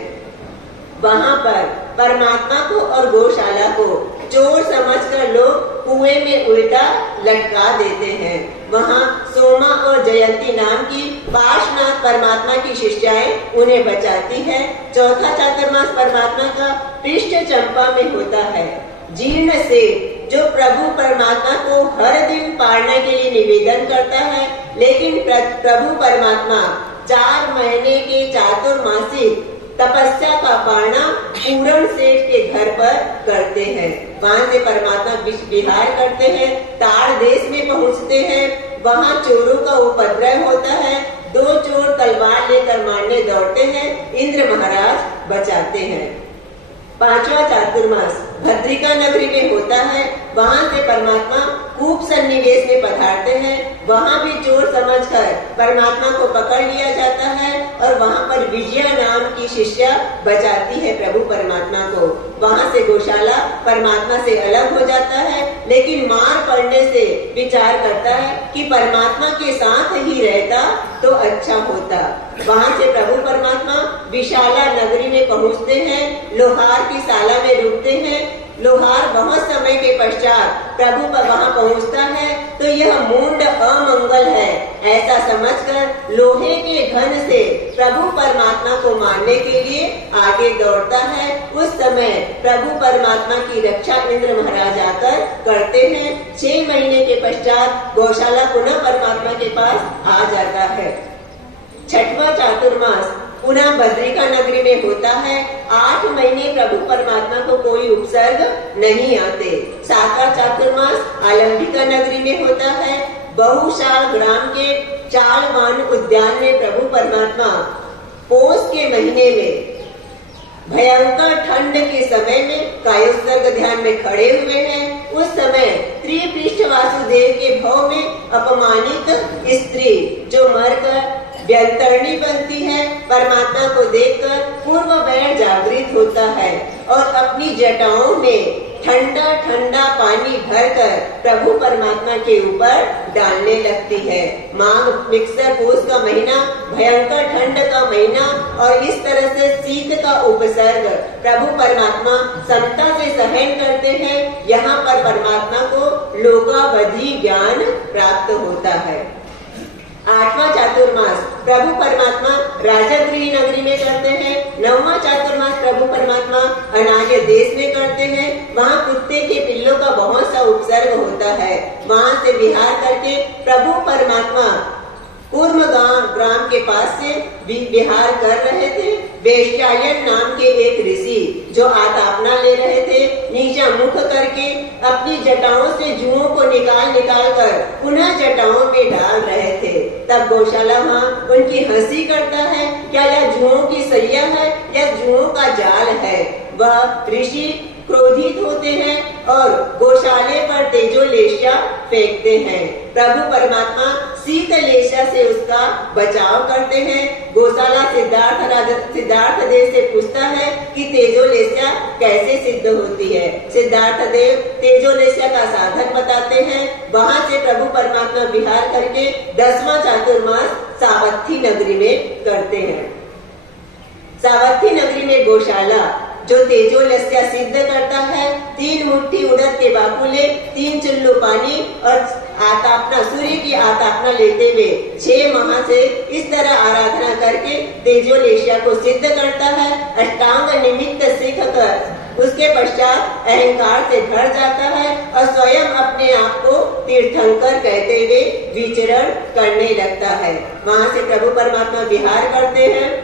वहां पर परमात्मा को और गौशाला को चोर समझकर लोग कुएं में उल्टा लटका देते हैं। वहां सोमा और जयंती नाम की पार्श्वनाथ परमात्मा की शिष्याएं उन्हें बचाती है। चौथा चातुर्मास परमात्मा का पृष्ठ चंपा में होता है। जीर्ण से जो प्रभु परमात्मा को हर दिन पारने के लिए निवेदन करता है, लेकिन प्रभु परमात्मा 4 महीने के चातुर्मासिक तपस्या का पारना पूरण सेठ के घर पर करते हैं। वहां से परमात्मा विहार करते हैं, ताड़ देश में पहुंचते हैं। वहां चोरों का उपद्रव होता है। 2 चोर तलवार लेकर मारने दौड़ते हैं, इंद्र महाराज बचाते हैं। पांचवा चातुर्मास भद्रिका नगरी में होता है। वहां से परमात्मा कूप सन्निवेश में पधारते हैं। वहां भी चोर समझकर परमात्मा को पकड़ लिया जाता है और वहां पर विजया नाम की शिष्या बचाती है प्रभु परमात्मा को। वहां से गौशाला परमात्मा से अलग हो जाता है, लेकिन मार पड़ने से विचार करता है कि परमात्मा के साथ ही रहता तो अच्छा होता। वहां से प्रभु परमात्मा विशाला नगरी में पहुंचते हैं। लोहार की शाला में रुकते हैं। लोहार बहुत समय के पश्चात प्रभु पर वहां पहुंचता है तो यह मूंड अमंगल है ऐसा समझकर लोहे के घन से प्रभु परमात्मा को मारने के लिए आगे दौड़ता है। उस समय प्रभु परमात्मा की रक्षा इंद्र महाराज आकर करते हैं। 6 महीने के पश्चात गौशाला पुनः परमात्मा के पास आ जाता है। छठवां चातुर्मास पुनः बद्रिका नगरी में होता है। 8 महीने प्रभु परमात्मा को कोई उपसर्ग नहीं आते। 7वां चातुर्मास आलंबिका नगरी में होता है। बहुशाल ग्राम के चालवान उद्यान में प्रभु परमात्मा पौष के महीने में भयंकर ठंड के समय में कायोत्सर्ग ध्यान में खड़े हुए हैं। उस समय त्रिपृष्ठ वासुदेव के भव में अपमानित स्त्री जो मरकर व्यंतरणी बनती है, परमात्मा को देखकर पूर्व वैर जागृत होता है और अपनी जटाओं में ठंडा ठंडा पानी भरकर प्रभु परमात्मा के ऊपर डालने लगती है। माघ मिक्सर पौष का महीना भयंकर ठंड का महीना और इस तरह से शीत का उपसर्ग प्रभु परमात्मा समता से सहन करते हैं। यहाँ पर परमात्मा को लोकावधि ज्ञान प्राप्त होता है। 8वां चातुर्मास प्रभु परमात्मा राजगृह नगरी में करते हैं। 9वां चातुर्मास प्रभु परमात्मा अनार्य देश में करते हैं। वहाँ कुत्ते के पिल्लों का बहुत सा उपसर्ग होता है। वहाँ से विहार करके प्रभु परमात्मा कूर्म ग्राम के पास से विहार कर रहे थे। वेश्यायन नाम के एक ऋषि जो आतापना ले रहे थे, नीचा मुख करके अपनी जटाओं से जुओं को निकाल कर पुनः जटाओं में डाल रहे थे। तब गौशाला माँ उनकी हंसी करता है, क्या यह जुओं की सैया है या जुओं का जाल है। वह ऋषि क्रोधित होते हैं और गौशाले पर तेजोलेशा फेंकते हैं। प्रभु परमात्मा शीतलेशा से उसका बचाव करते हैं। गौशाला सिद्धार्थ देव से पूछता है कि तेजोलेशा कैसे सिद्ध होती है। सिद्धार्थ देव तेजोलेशा का साधन बताते हैं। वहाँ से प्रभु परमात्मा विहार करके 10वां चातुर्मास सावत्थी नगरी में करते हैं। सावत्थी नगरी में गौशाला जो तेजोलेशा सिद्ध करता है, 3 मुट्ठी उड़द के बाकुले, 3 चुल्लू पानी और आतापना, सूर्य की आतापना लेते हुए 6 माह से इस तरह आराधना करके तेजोलेशा को सिद्ध करता है। अष्टांग निमित्त सीख कर उसके पश्चात अहंकार से भर जाता है और स्वयं अपने आप को तीर्थंकर कहते हुए विचरण करने लगता है। वहाँ से प्रभु परमात्मा विहार करते हैं।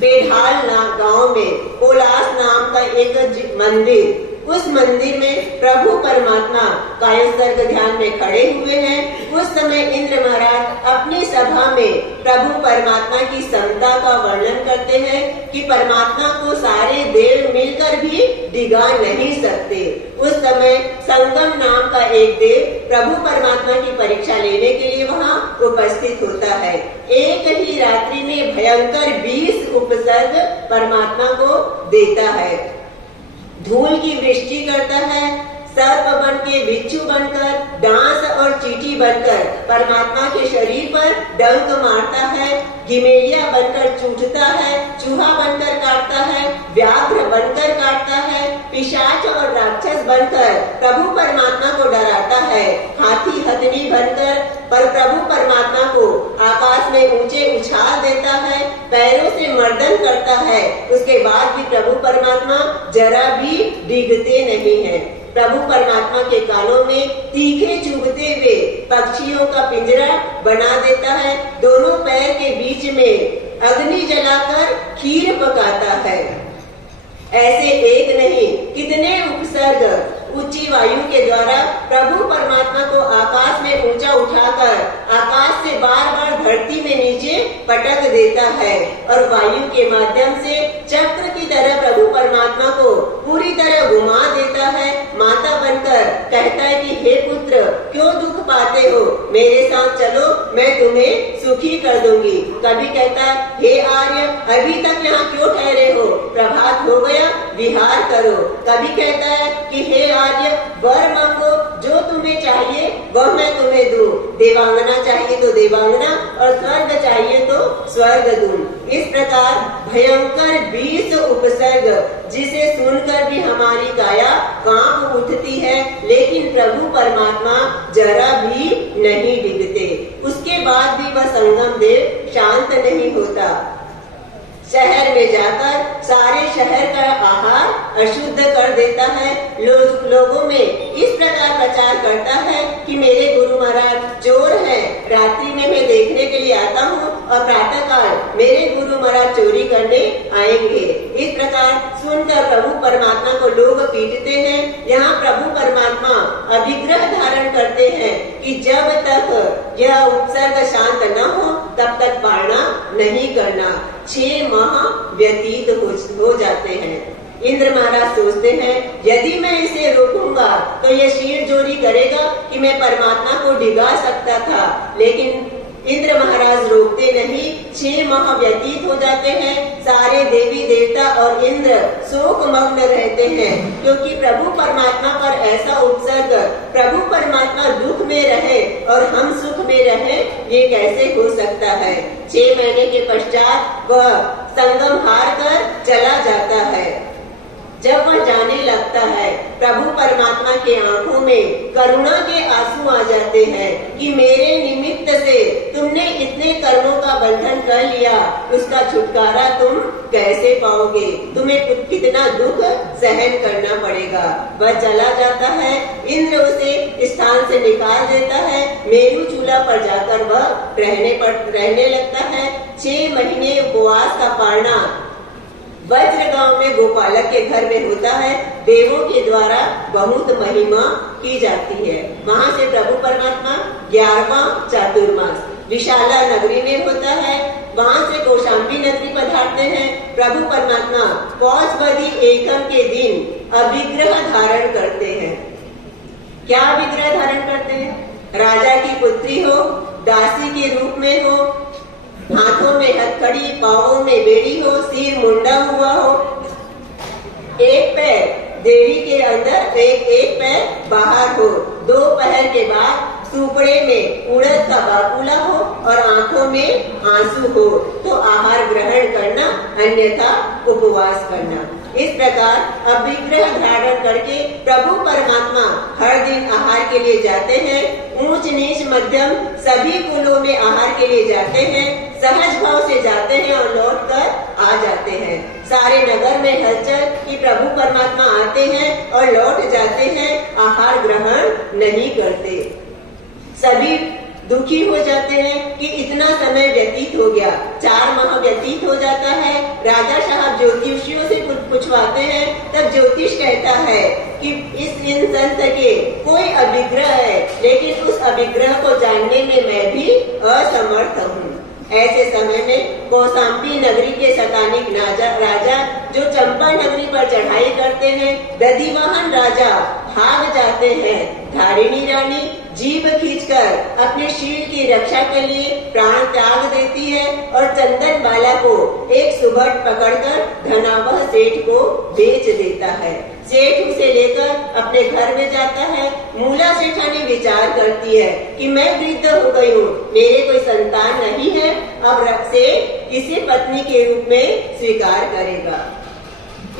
बेढाल गांव में कोलास नाम का एक मंदिर, उस मंदिर में प्रभु परमात्मा कायोत्सर्ग ध्यान में खड़े हुए हैं। उस समय इंद्र महाराज अपनी सभा में प्रभु परमात्मा की समता का वर्णन करते हैं कि परमात्मा को सारे देव मिलकर भी डिगा नहीं सकते। उस समय संगम नाम का एक देव प्रभु परमात्मा की परीक्षा लेने के लिए वहाँ उपस्थित होता है। एक ही रात्रि में भयंकर 20 उपसर्ग परमात्मा को देता है। धूल की वृष्टि करता है, सर्प बन के बिच्छू बनकर, डांस और चींटी बनकर परमात्मा के शरीर पर डंक मारता है, गिमेलिया बनकर चूटता है, चूहा बनकर काटता है, व्याघ्र बनकर काटता है, पिशाच और राक्षस बनकर प्रभु परमात्मा को डराता है, हाथी हथनी बनकर पर प्रभु परमात्मा को आकाश में ऊंचे उछाल देता है, पैरों से मर्दन करता है। उसके बाद भी प्रभु परमात्मा जरा भी डिगते नहीं है। प्रभु परमात्मा के कानों में तीखे चुभते हुए पक्षियों का पिंजरा बना देता है। दोनों पैर के बीच में अग्नि जलाकर खीर पकाता है। ऐसे एक नहीं कितने उपसर्ग ऊंची वायु के द्वारा प्रभु परमात्मा को आकाश में ऊंचा उठाकर आकाश से बार बार धरती में नीचे पटक देता है और वायु के माध्यम से चक्र की तरह प्रभु परमात्मा को पूरी तरह घुमा देता है। माता बनकर कहता है कि हे पुत्र, क्यों दुख पाते हो, मेरे साथ चलो, मैं तुम्हें सुखी कर दूंगी। कभी कहता है हे आर्य, अभी तक यहाँ क्यों ठहरे हो, प्रभात हो गया, विहार करो। कभी कहता है कि हे आर्य, वर मांगो, जो तुम्हें चाहिए वह मैं तुम्हें दूं। देवांगना चाहिए तो देवांगना और स्वर्ग चाहिए तो स्वर्ग दूं। इस प्रकार भयंकर 20 उपसर्ग जिसे सुनकर भी हमारी काया कांप उठती है, लेकिन प्रभु परमात्मा जरा भी नहीं डिगते। उसके बाद भी वह संगम देव शांत नहीं होता। शहर में जाकर सारे शहर का आहार अशुद्ध कर देता है। लोगों में इस प्रकार प्रचार करता है कि मेरे गुरु महाराज चोर हैं, रात्रि में मैं देखने के लिए आता हूँ और प्रातः काल मेरे गुरु महाराज चोरी करने आएंगे। इस प्रकार सुनकर प्रभु परमात्मा को लोग पीटते हैं। यहाँ प्रभु परमात्मा अभिग्रह धारण करते हैं कि जब तक यह उपसर्ग शांत न हो तब तक पारणा नहीं करना। 6 माह व्यतीत हो जाते हैं। इंद्र महाराज सोचते हैं यदि मैं इसे रोकूंगा तो यह शीर जोरी करेगा कि मैं परमात्मा को डिगा सकता था, लेकिन इंद्र महाराज रोकते नहीं। 6 माह व्यतीत हो जाते हैं। सारे देवी देवता और इंद्र शोक मग्न रहते हैं, क्योंकि प्रभु परमात्मा पर ऐसा उपसर्ग, प्रभु परमात्मा दुख में रहे और हम सुख में रहे, ये कैसे हो सकता है। 6 महीने के पश्चात वह संगम हार कर चला जाता है। जब वह जाने लगता है, प्रभु परमात्मा के आंखों में करुणा के आंसू आ जाते हैं कि मेरे निमित्त से तुमने इतने कर्मों का बंधन कर लिया, उसका छुटकारा तुम कैसे पाओगे, तुम्हें कितना दुख सहन करना पड़ेगा। वह चला जाता है। इंद्र उसे स्थान से निकाल देता है। मेरू चूल्हा पर जाकर वह रहने लगता है। 6 महीने उपवास का पारणा वज्र गांव में गोपालक के घर में होता है। देवों के द्वारा बहुत महिमा की जाती है। वहाँ से प्रभु परमात्मा 11वां चातुर्मास विशाला नगरी में होता है। वहाँ से कौशाम्बी नगरी पधारते हैं। प्रभु परमात्मा कौसबदी एकम के दिन अभिग्रह धारण करते हैं। क्या अभिग्रह धारण करते हैं? राजा की पुत्री हो, दासी के रूप में हो, हाथों में हथकड़ी, पांवों में बेड़ी हो, सिर मुंडा हुआ हो, एक पैर देवी के अंदर एक पैर बाहर हो, दोपहर के बाद सुपड़े में उड़द का बाकुला हो और आंखों में आंसू हो तो आहार ग्रहण करना, अन्यथा उपवास करना। इस प्रकार अभिग्रह धारण करके प्रभु परमात्मा हर दिन आहार के लिए जाते हैं। ऊंच नीच मध्यम सभी कुलों में आहार के लिए जाते हैं। सहज भाव से जाते हैं और लौट कर आ जाते हैं। सारे नगर में हलचल कि प्रभु परमात्मा आते हैं और लौट जाते हैं, आहार ग्रहण नहीं करते। सभी दुखी हो जाते हैं कि इतना समय व्यतीत हो गया, 4 माह व्यतीत हो जाता है। राजा साहब ज्योतिषियों से पूछवाते हैं, तब ज्योतिष कहता है कि इन संत के कोई अभिग्रह है, लेकिन उस अभिग्रह को जानने में मैं भी असमर्थ हूँ। ऐसे समय में कौशाम्बी नगरी के शतानिक राजा जो चंपा नगरी पर चढ़ाई करते हैं, दधिवाहन राजा भाग जाते हैं। धारिणी रानी जीभ खींचकर अपने शील की रक्षा के लिए प्राण त्याग देती है और चंदन बाला को एक सुबह पकड़कर धनावह सेठ को बेच देता है। सेठ उसे लेकर अपने घर में जाता है। मूला सेठानी विचार करती है कि मैं वृद्ध हो गई हूँ, मेरे कोई संतान नहीं है, अब से इसे पत्नी के रूप में स्वीकार करेगा।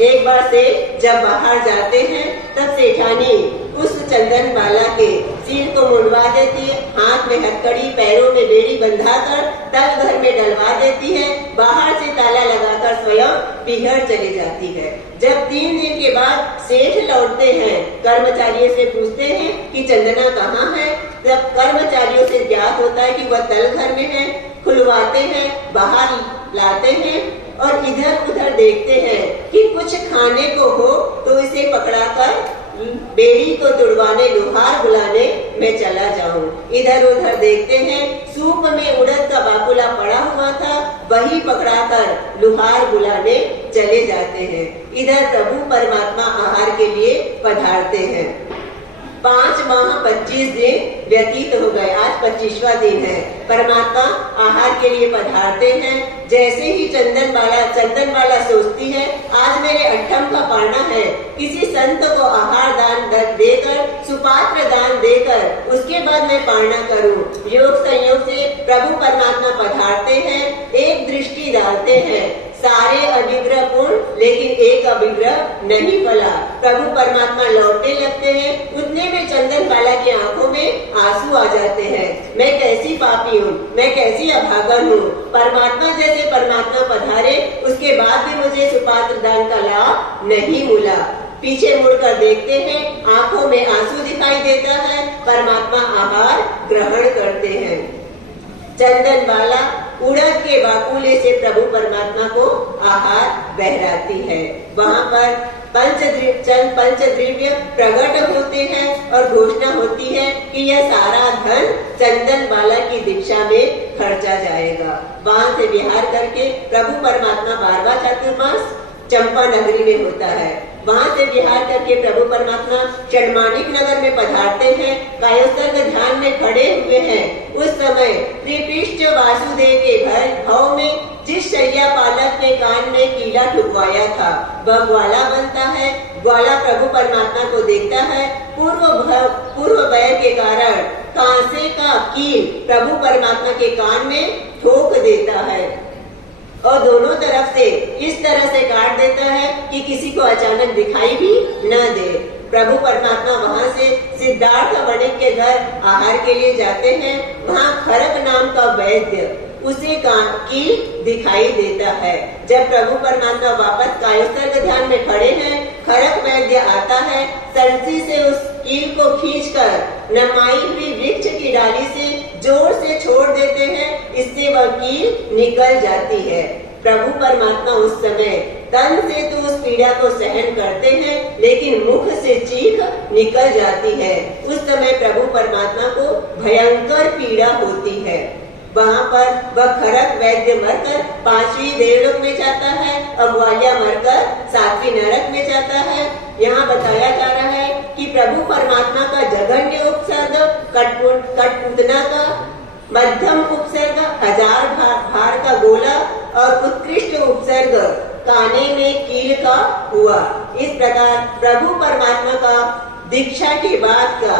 एक बार से जब बाहर जाते हैं तब सेठानी उस चंदन बाला के सिर को मुंडवा देती है, हाथ में हथकड़ी, पैरों में बेड़ी बंधाकर तब घर में डलवा देती है। बाहर से ताला लगाकर स्वयं पिघर चली जाती है। जब 3 दिन के बाद सेठ लौटते हैं, कर्मचारियों से पूछते हैं कि चंदना कहाँ है। जब कर्मचारियों से ज्ञात होता है कि वह तल घर में है, खुलवाते हैं, बाहर लाते हैं और इधर उधर देखते हैं कि कुछ खाने को हो तो इसे पकड़ाकर बेड़ी को तुड़वाने, लोहार बुलाने मैं चला जाऊं। इधर उधर देखते हैं, सूप में उड़द का बाकुला पड़ा हुआ था, वही पकड़ाकर लोहार बुलाने चले जाते हैं। इधर प्रभु परमात्मा आहार के लिए पधारते हैं। 5 माह 25 दिन व्यतीत हो गए, आज 25वां दिन है। परमात्मा आहार के लिए पधारते हैं। जैसे ही चंदन बाला सोचती है आज मेरे 8म का पाना है, किसी संत को आहार दान देकर, सुपात्र दान देकर उसके बाद मैं पाना करूं। योग संयोग से प्रभु परमात्मा पधारते हैं, एक दृष्टि डालते हैं। सारे अभिग्रह पूर्ण, लेकिन एक अभिग्रह नहीं फला। प्रभु परमात्मा लौटने लगते हैं, उतने में चंदन बाला की आंखों में आंसू आ जाते हैं। मैं कैसी पापी हूँ, मैं कैसी अभागन हूँ। परमात्मा जैसे परमात्मा पधारे, उसके बाद भी मुझे सुपात्र दान का लाभ नहीं मिला। पीछे मुड़कर देखते हैं, आंखों में आंसू दिखाई देता है। परमात्मा आहार ग्रहण करते हैं। चंदन बाला उड़द के बाकुले से प्रभु परमात्मा को आहार बहराती है। वहाँ पर पंचद्रव्य प्रकट होते हैं और घोषणा होती है कि यह सारा धन चंदन बाला की दीक्षा में खर्चा जाएगा। वहाँ से विहार करके प्रभु परमात्मा 12वां चातुर्मास चंपा नगरी में होता है। वहाँ से विहार करके प्रभु परमात्मा षडमाणिक नगर में पधारते हैं। कायोत्सर्ग ध्यान में खड़े हुए हैं। उस समय त्रिपृष्ठ वासुदेव के भाव में जिस शैया पालक ने कान में कीड़ा ठुकवाया था वह ग्वाला बनता है। ग्वाला प्रभु परमात्मा को देखता है। पूर्व वैर के कारण कांसे का कील प्रभु परमात्मा के कान में ठोक देता है और दोनों तरफ से इस तरह से काट देता है कि किसी को अचानक दिखाई भी न दे। प्रभु परमात्मा वहाँ से सिद्धार्थ वणिक के घर आहार के लिए जाते हैं। वहाँ खरक नाम का वैद्य उसे कील दिखाई देता है। जब प्रभु परमात्मा वापस कायोत्सर्ग ध्यान में खड़े हैं, खरक वैद्य आता है, संसी से उस कील को खींचकर नमाई हुई वृक्ष की डाली से जोर से छोड़ देते हैं। इससे वह कील निकल जाती है। प्रभु परमात्मा उस समय तन से तो उस पीड़ा को सहन करते हैं, लेकिन मुख से चीख निकल जाती है। उस समय प्रभु परमात्मा को भयंकर पीड़ा होती है। वहाँ पर वह खरक वैद्य मरकर 5वीं देवलोक में जाता है और ग्वालिया मरकर 7वीं नरक में जाता है। यहाँ बताया जा रहा है कि प्रभु परमात्मा का जघन्य उपसर्ग कठपुतना का मध्यम उपसर्ग 1000 भार का गोला और उत्कृष्ट उपसर्ग काने में कील का हुआ। इस प्रकार प्रभु परमात्मा का दीक्षा के बाद का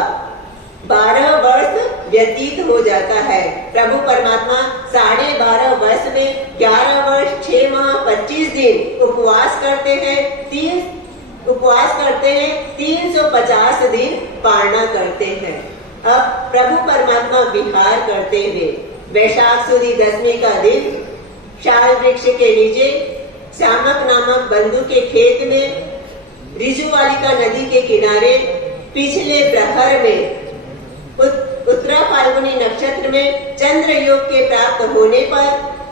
12 वर्ष व्यतीत हो जाता है। प्रभु परमात्मा 12.5 वर्ष में 11 वर्ष 6 माह 25 दिन उपवास करते हैं। 350 दिन पारणा करते हैं। अब प्रभु परमात्मा विहार करते हुए वैशाख सुदी 10वीं का दिन शाल वृक्ष के नीचे श्यामक नामक बंधु के खेत में रिजुवालिका नदी के किनारे पिछले प्रहर में उत्तरा फाल्गुनी नक्षत्र में चंद्र योग के प्राप्त होने पर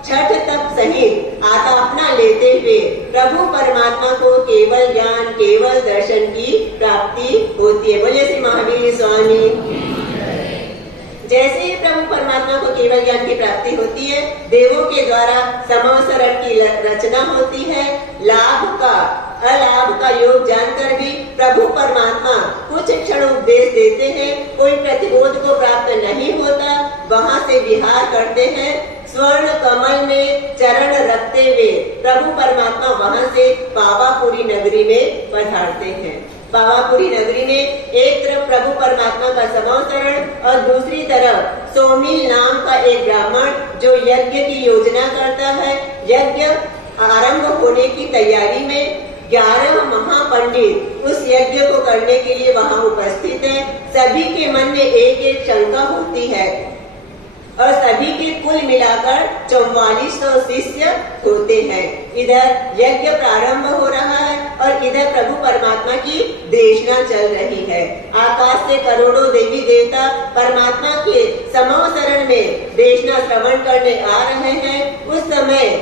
छठ तप सहित आतापना लेते हुए प्रभु परमात्मा को केवल ज्ञान केवल दर्शन की प्राप्ति होती है। बोले श्री महावीर स्वामी। जैसे ही प्रभु परमात्मा को केवल ज्ञान की प्राप्ति होती है, देवों के द्वारा समवसरण की रचना होती है। लाभ का अलाभ का योग जानकर भी प्रभु परमात्मा कुछ क्षण उपदेश देते हैं। कोई प्रतिबोध को प्राप्त नहीं होता, वहाँ से विहार करते हैं। स्वर्ण कमल में चरण रखते हुए प्रभु परमात्मा वहाँ से पावापुरी नगरी में पधारते हैं। पावापुरी नगरी में एक तरफ प्रभु परमात्मा का समवसरण और दूसरी तरफ सोमिल नाम का एक ब्राह्मण जो यज्ञ की योजना करता है। यज्ञ आरंभ होने की तैयारी में 11 महापंडित उस यज्ञ को करने के लिए वहाँ उपस्थित है। सभी के मन में एक एक शंका होती है और सभी के कुल मिलाकर 4400 शिष्य होते हैं। इधर यज्ञ प्रारंभ हो रहा है और इधर प्रभु परमात्मा की देशना चल रही है। आकाश से करोड़ों देवी देवता परमात्मा के समवसरण में देशना श्रवण करने आ रहे हैं। उस समय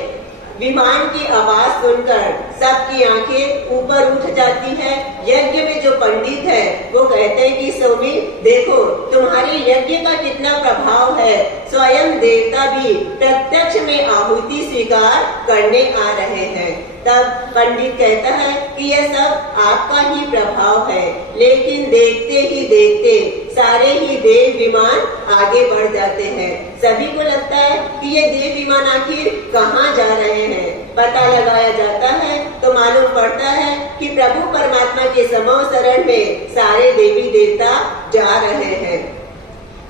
विमान की आवाज सुनकर सबकी आंखें ऊपर उठ जाती है। यज्ञ में जो पंडित है वो कहते हैं कि स्वामी देखो तुम्हारे यज्ञ का कितना प्रभाव है। स्वयं देवता भी प्रत्यक्ष में आहुति स्वीकार करने आ रहे हैं। तब पंडित कहता है कि यह सब आपका ही प्रभाव है। लेकिन देखते ही देखते सारे ही देव विमान आगे बढ़ जाते हैं। सभी को लगता है कि ये देव विमान आखिर कहाँ जा रहे हैं। पता लगाया जाता है तो मालूम पड़ता है कि प्रभु परमात्मा के समवसरण में सारे देवी देवता जा रहे हैं।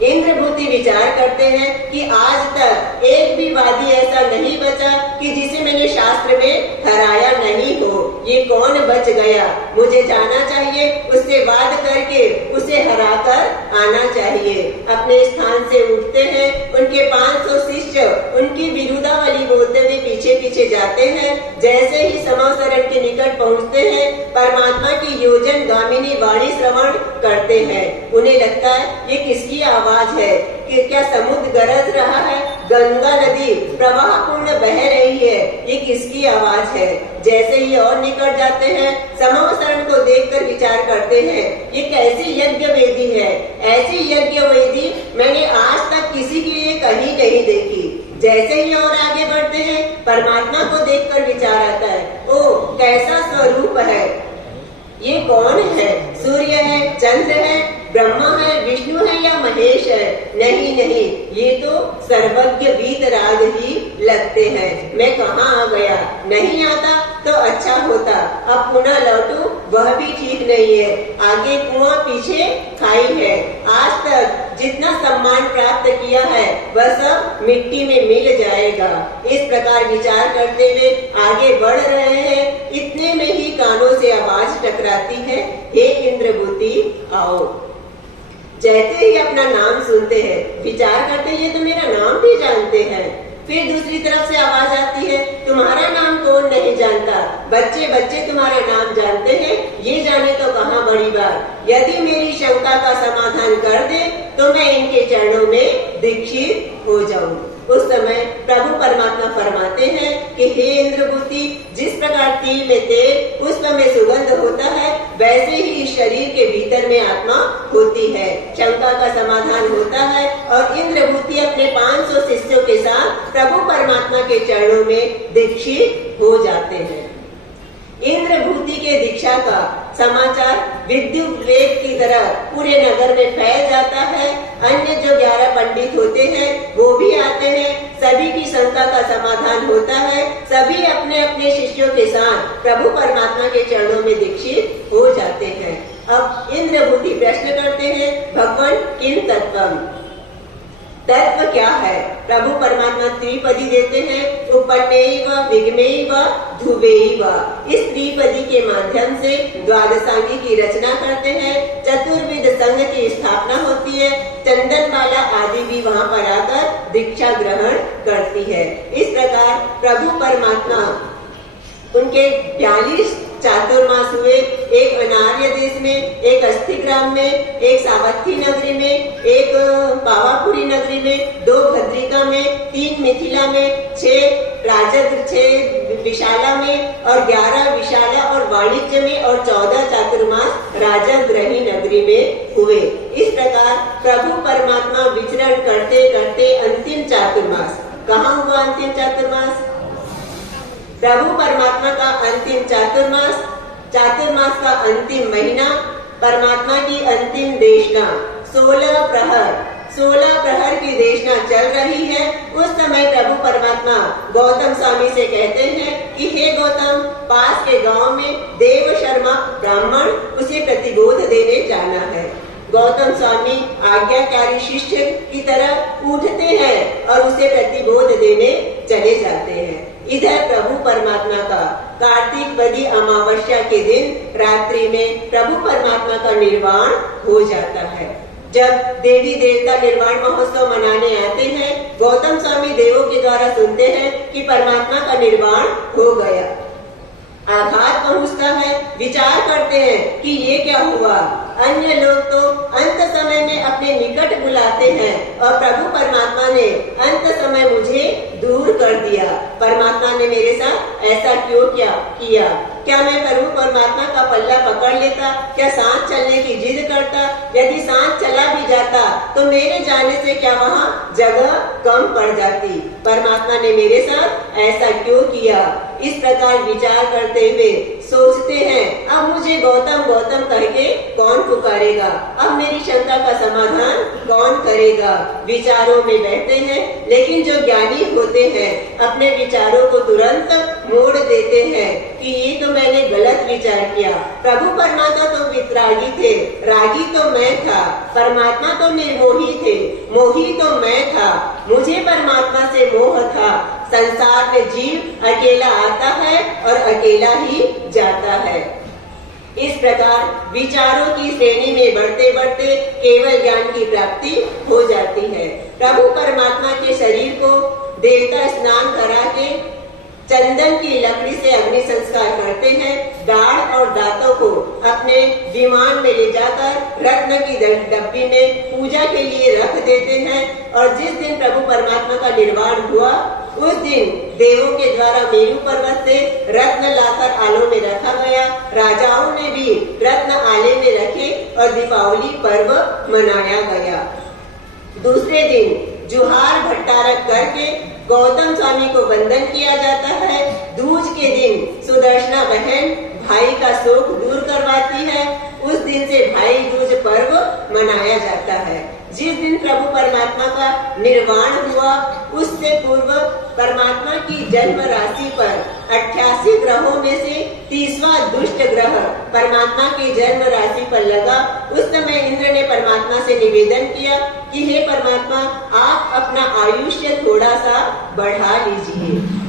इंद्रभूति विचार करते हैं कि आज तक एक भी वादी ऐसा नहीं बचा कि जिसे मैंने शास्त्र में हराया नहीं हो। ये कौन बच गया, मुझे जाना चाहिए, उससे वाद करके उसे हराकर आना चाहिए। अपने स्थान से उठते हैं। उनके 500 शिष्य उनकी विरुद्धावली बोलते हुए पीछे पीछे जाते हैं। जैसे ही समवसरण के निकट पहुँचते हैं परमात्मा की योजन गामिनी वाणी श्रवण करते हैं। उन्हें लगता है ये किसकी आवाज है कि क्या समुद्र गरज रहा है, गंगा नदी प्रवाह पूर्ण बह रही है, ये किसकी आवाज है। जैसे ही और निकट जाते हैं समवसरण को देखकर विचार करते हैं ये कैसी यज्ञ वेदी है। ऐसी यज्ञ वेदी मैंने आज तक किसी के लिए कहीं नहीं देखी। जैसे ही और आगे बढ़ते हैं परमात्मा को देखकर विचार आता है ओ कैसा स्वरूप है, ये कौन है, सूर्य है, चंद्र है, ब्रह्मा है, विष्णु है या महेश है। नहीं नहीं, ये तो सर्वज्ञ वीतराग ही लगते हैं। मैं कहाँ आ गया, नहीं आता तो अच्छा होता, अब पुनः लौटूं वह भी ठीक नहीं है। आगे कुआं पीछे खाई है। आज तक जितना सम्मान प्राप्त किया है वह सब मिट्टी में मिल जाएगा। इस प्रकार विचार करते हुए आगे बढ़ रहे हैं। इतने में ही कानों से आवाज टकराती है, हे इंद्रभूति आओ। जैसे ही अपना नाम सुनते हैं विचार करते हैं ये तो मेरा नाम भी जानते हैं। फिर दूसरी तरफ से आवाज आती है तुम्हारा नाम कौन नहीं जानता, बच्चे बच्चे तुम्हारा नाम जानते हैं, ये जाने तो कहाँ बड़ी बात। यदि मेरी शंका का समाधान कर दे तो मैं इनके चरणों में दीक्षित हो जाऊं। उस समय प्रभु परमात्मा फरमाते हैं कि हे इंद्रभूति जिस प्रकार तिल में तेल पुष्प में सुगंध होता है वैसे ही इस शरीर के भीतर में आत्मा होती है। शंका का समाधान होता है और इंद्रभूति अपने 500 शिष्यों के दीक्षित हो जाते हैं। इंद्रभूति के दीक्षा का समाचार विद्युत वेग की तरह पूरे नगर में फैल जाता है। अन्य जो 11 पंडित होते हैं वो भी आते हैं। सभी की शंका का समाधान होता है। सभी अपने अपने शिष्यों के साथ प्रभु परमात्मा के चरणों में दीक्षित हो जाते हैं। अब इंद्रभूति प्रश्न करते हैं, भगवान किम तत्वम, तत्व क्या है? प्रभु परमात्मा त्रिपदी देते हैं, उपन्नेव विग्नेव ध्रुवेव। इस त्रिपदी के माध्यम से द्वादशांगी की रचना करते हैं। चतुर्विध संघ की स्थापना होती है। चंदनमाला आदि भी वहाँ पर आकर दीक्षा ग्रहण करती है। इस प्रकार प्रभु परमात्मा उनके 42 चातुर्मास हुए, एक अनार्य देश में, एक अस्थिग्राम में, एक सावत्थी नगरी में, एक पावापुरी नगरी में, 2 भद्रिका में, 3 मिथिला में, 6 विशाला में और 11 विशाला और वाणिज्य में और 14 चातुर्मास राजगृही नगरी में हुए। इस प्रकार प्रभु परमात्मा विचरण करते करते अंतिम चातुर्मास कहाँ हुआ? अंतिम चातुर्मास प्रभु परमात्मा का अंतिम चातुर्मास का अंतिम महीना, परमात्मा की अंतिम देशना, 16 प्रहर की देशना चल रही है। उस समय प्रभु परमात्मा गौतम स्वामी से कहते हैं कि हे गौतम, पास के गांव में देव शर्मा ब्राह्मण उसे प्रतिबोध देने जाना है। गौतम स्वामी आज्ञाकारी शिष्य की तरह उठते हैं और उसे प्रतिबोध देने चले जाते हैं। इधर प्रभु परमात्मा का कार्तिक बदी अमावस्या के दिन रात्रि में प्रभु परमात्मा का निर्वाण हो जाता है। जब देवी देवता निर्वाण महोत्सव मनाने आते हैं, गौतम स्वामी देवों के द्वारा सुनते हैं कि परमात्मा का निर्वाण हो गया। आघात पहुंचता है, विचार करते हैं कि ये क्या हुआ। अन्य लोग तो अंत समय में अपने निकट बुलाते हैं और प्रभु परमात्मा ने अंत समय मुझे दूर कर दिया। परमात्मा ने मेरे साथ ऐसा क्यों किया? क्या मैं प्रभु परमात्मा का पल्ला पकड़ लेता? क्या सांस चलने की जिद करता? यदि सांस चला भी जाता तो मेरे जाने से क्या वहाँ जगह कम पड़ जाती? परमात्मा ने मेरे साथ ऐसा क्यों किया? इस प्रकार विचार करते हुए सोचते हैं, अब मुझे गौतम गौतम करके कौन पुकारेगा? अब मेरी शंका का समाधान कौन करेगा? विचारों में बैठते हैं, लेकिन जो ज्ञानी होते हैं अपने विचारों को तुरंत मोड़ देते हैं कि ये तो मैंने गलत विचार किया। प्रभु परमात्मा तो वितरागी थे, रागी तो मैं था। परमात्मा तो निर्मोही थे, मोही तो मैं था। मुझे परमात्मा से मोह था। संसार में जीव अकेला आता है और अकेला ही जाता है। इस प्रकार विचारों की श्रेणी में बढ़ते बढ़ते केवल ज्ञान की प्राप्ति हो जाती है। प्रभु परमात्मा के शरीर को देवता स्नान करा के चंदन की लकड़ी से अग्नि संस्कार करते हैं। दाढ़ और दांतों को अपने विमान में ले जाकर रत्न की डब्बी में पूजा के लिए रख देते हैं। और जिस दिन प्रभु परमात्मा का निर्वाण हुआ उस दिन देवों के द्वारा मेरू पर्वत से रत्न लाकर आलों में रखा गया। राजाओं ने भी रत्न आले में रखे और दीपावली पर्व मनाया गया। दूसरे दिन जुहार भट्टारक करके गौतम स्वामी को वंदन किया जाता है। दूज के दिन सुदर्शना बहन भाई का शोक दूर करवाती है। उस दिन से भाई दूज पर्व मनाया जाता है। जिस दिन प्रभु परमात्मा का निर्वाण हुआ उससे पूर्व परमात्मा की जन्म राशि पर 88 ग्रहों में से 30वां दुष्ट ग्रह परमात्मा की जन्म राशि पर लगा। उस समय इंद्र ने परमात्मा से निवेदन किया कि हे परमात्मा, आप अपना आयुष्य थोड़ा सा बढ़ा लीजिए।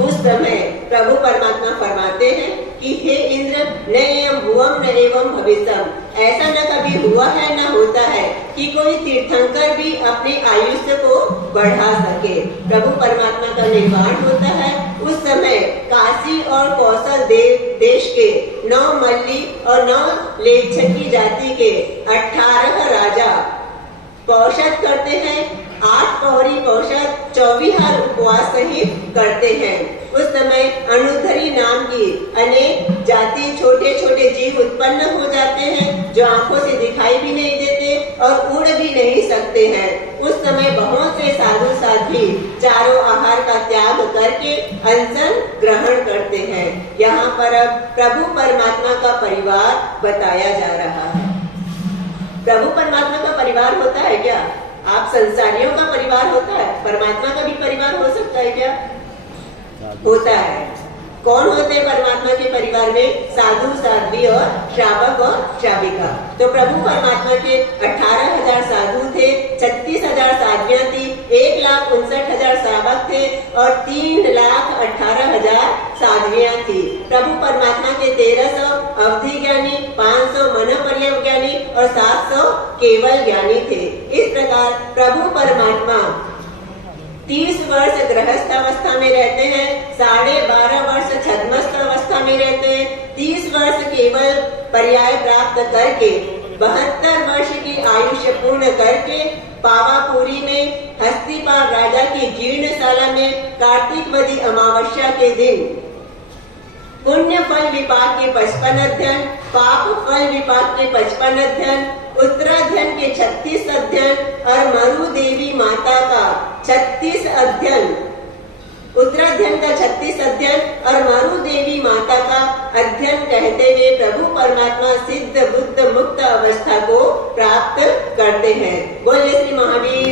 उस समय प्रभु परमात्मा फरमाते हैं कि हे इंद्र, न एवं भुवम न एवं भविष्यम, ऐसा न कभी हुआ है न होता है कि कोई तीर्थंकर भी अपने आयुष्य को बढ़ा सके। प्रभु परमात्मा का निर्वाण होता है। उस समय काशी और कौशल देश के 9 मल्ली और 9 लेच्छकी जाति के 18 राजा पौषध करते हैं। 8 पौरी पौषध 24 उपवास सहित करते हैं। उस समय अनुधरी नाम की अनेक जाति छोटे छोटे जीव उत्पन्न हो जाते हैं जो आंखों से दिखाई भी नहीं देते और उड़ भी नहीं सकते हैं। उस समय बहुत से साधु साध्वी चारों आहार का त्याग करके अनशन महापर्व प्रभु परमात्मा का परिवार बताया जा रहा है। प्रभु परमात्मा का परिवार होता है क्या? आप संसारियों का परिवार होता है, परमात्मा का भी परिवार हो सकता है क्या? होता है। कौन होते हैं परमात्मा के परिवार में? साधु, साध्वी और श्रावक और श्राविका। तो प्रभु परमात्मा के 18,000 साधु थे, 36,000 साध्वियां थी, 1,59,000 श्रावक थे और 3,18,000 साध्वियां थी। प्रभु परमात्मा के 1300 अवधि ज्ञानी, 500 मनोपर्यव ज्ञानी और 700 केवल ज्ञानी थे। इस प्रकार प्रभु परमात्मा 30 वर्ष गृहस्थ अवस्था में रहते हैं, 12.5 वर्ष छद्मस्थ अवस्था में रहते हैं, 30 वर्ष केवल पर्याय प्राप्त करके 72 वर्ष की आयुष्य पूर्ण करके पावापुरी में हस्तिपाल राजा की जीर्णशाला में कार्तिकवदी अमावस्या के दिन पुण्य फल विपाक के 55 अध्ययन, पाप फल विपाक के 55 अध्ययन, उत्तराध्ययन के 36 अध्ययन और मरु देवी माता का 36 अध्ययन, उत्तराध्ययन का 36 अध्ययन और मरु देवी माता का अध्ययन कहते हुए प्रभु परमात्मा सिद्ध बुद्ध मुक्त अवस्था को प्राप्त करते हैं। बोलिए श्री महावीर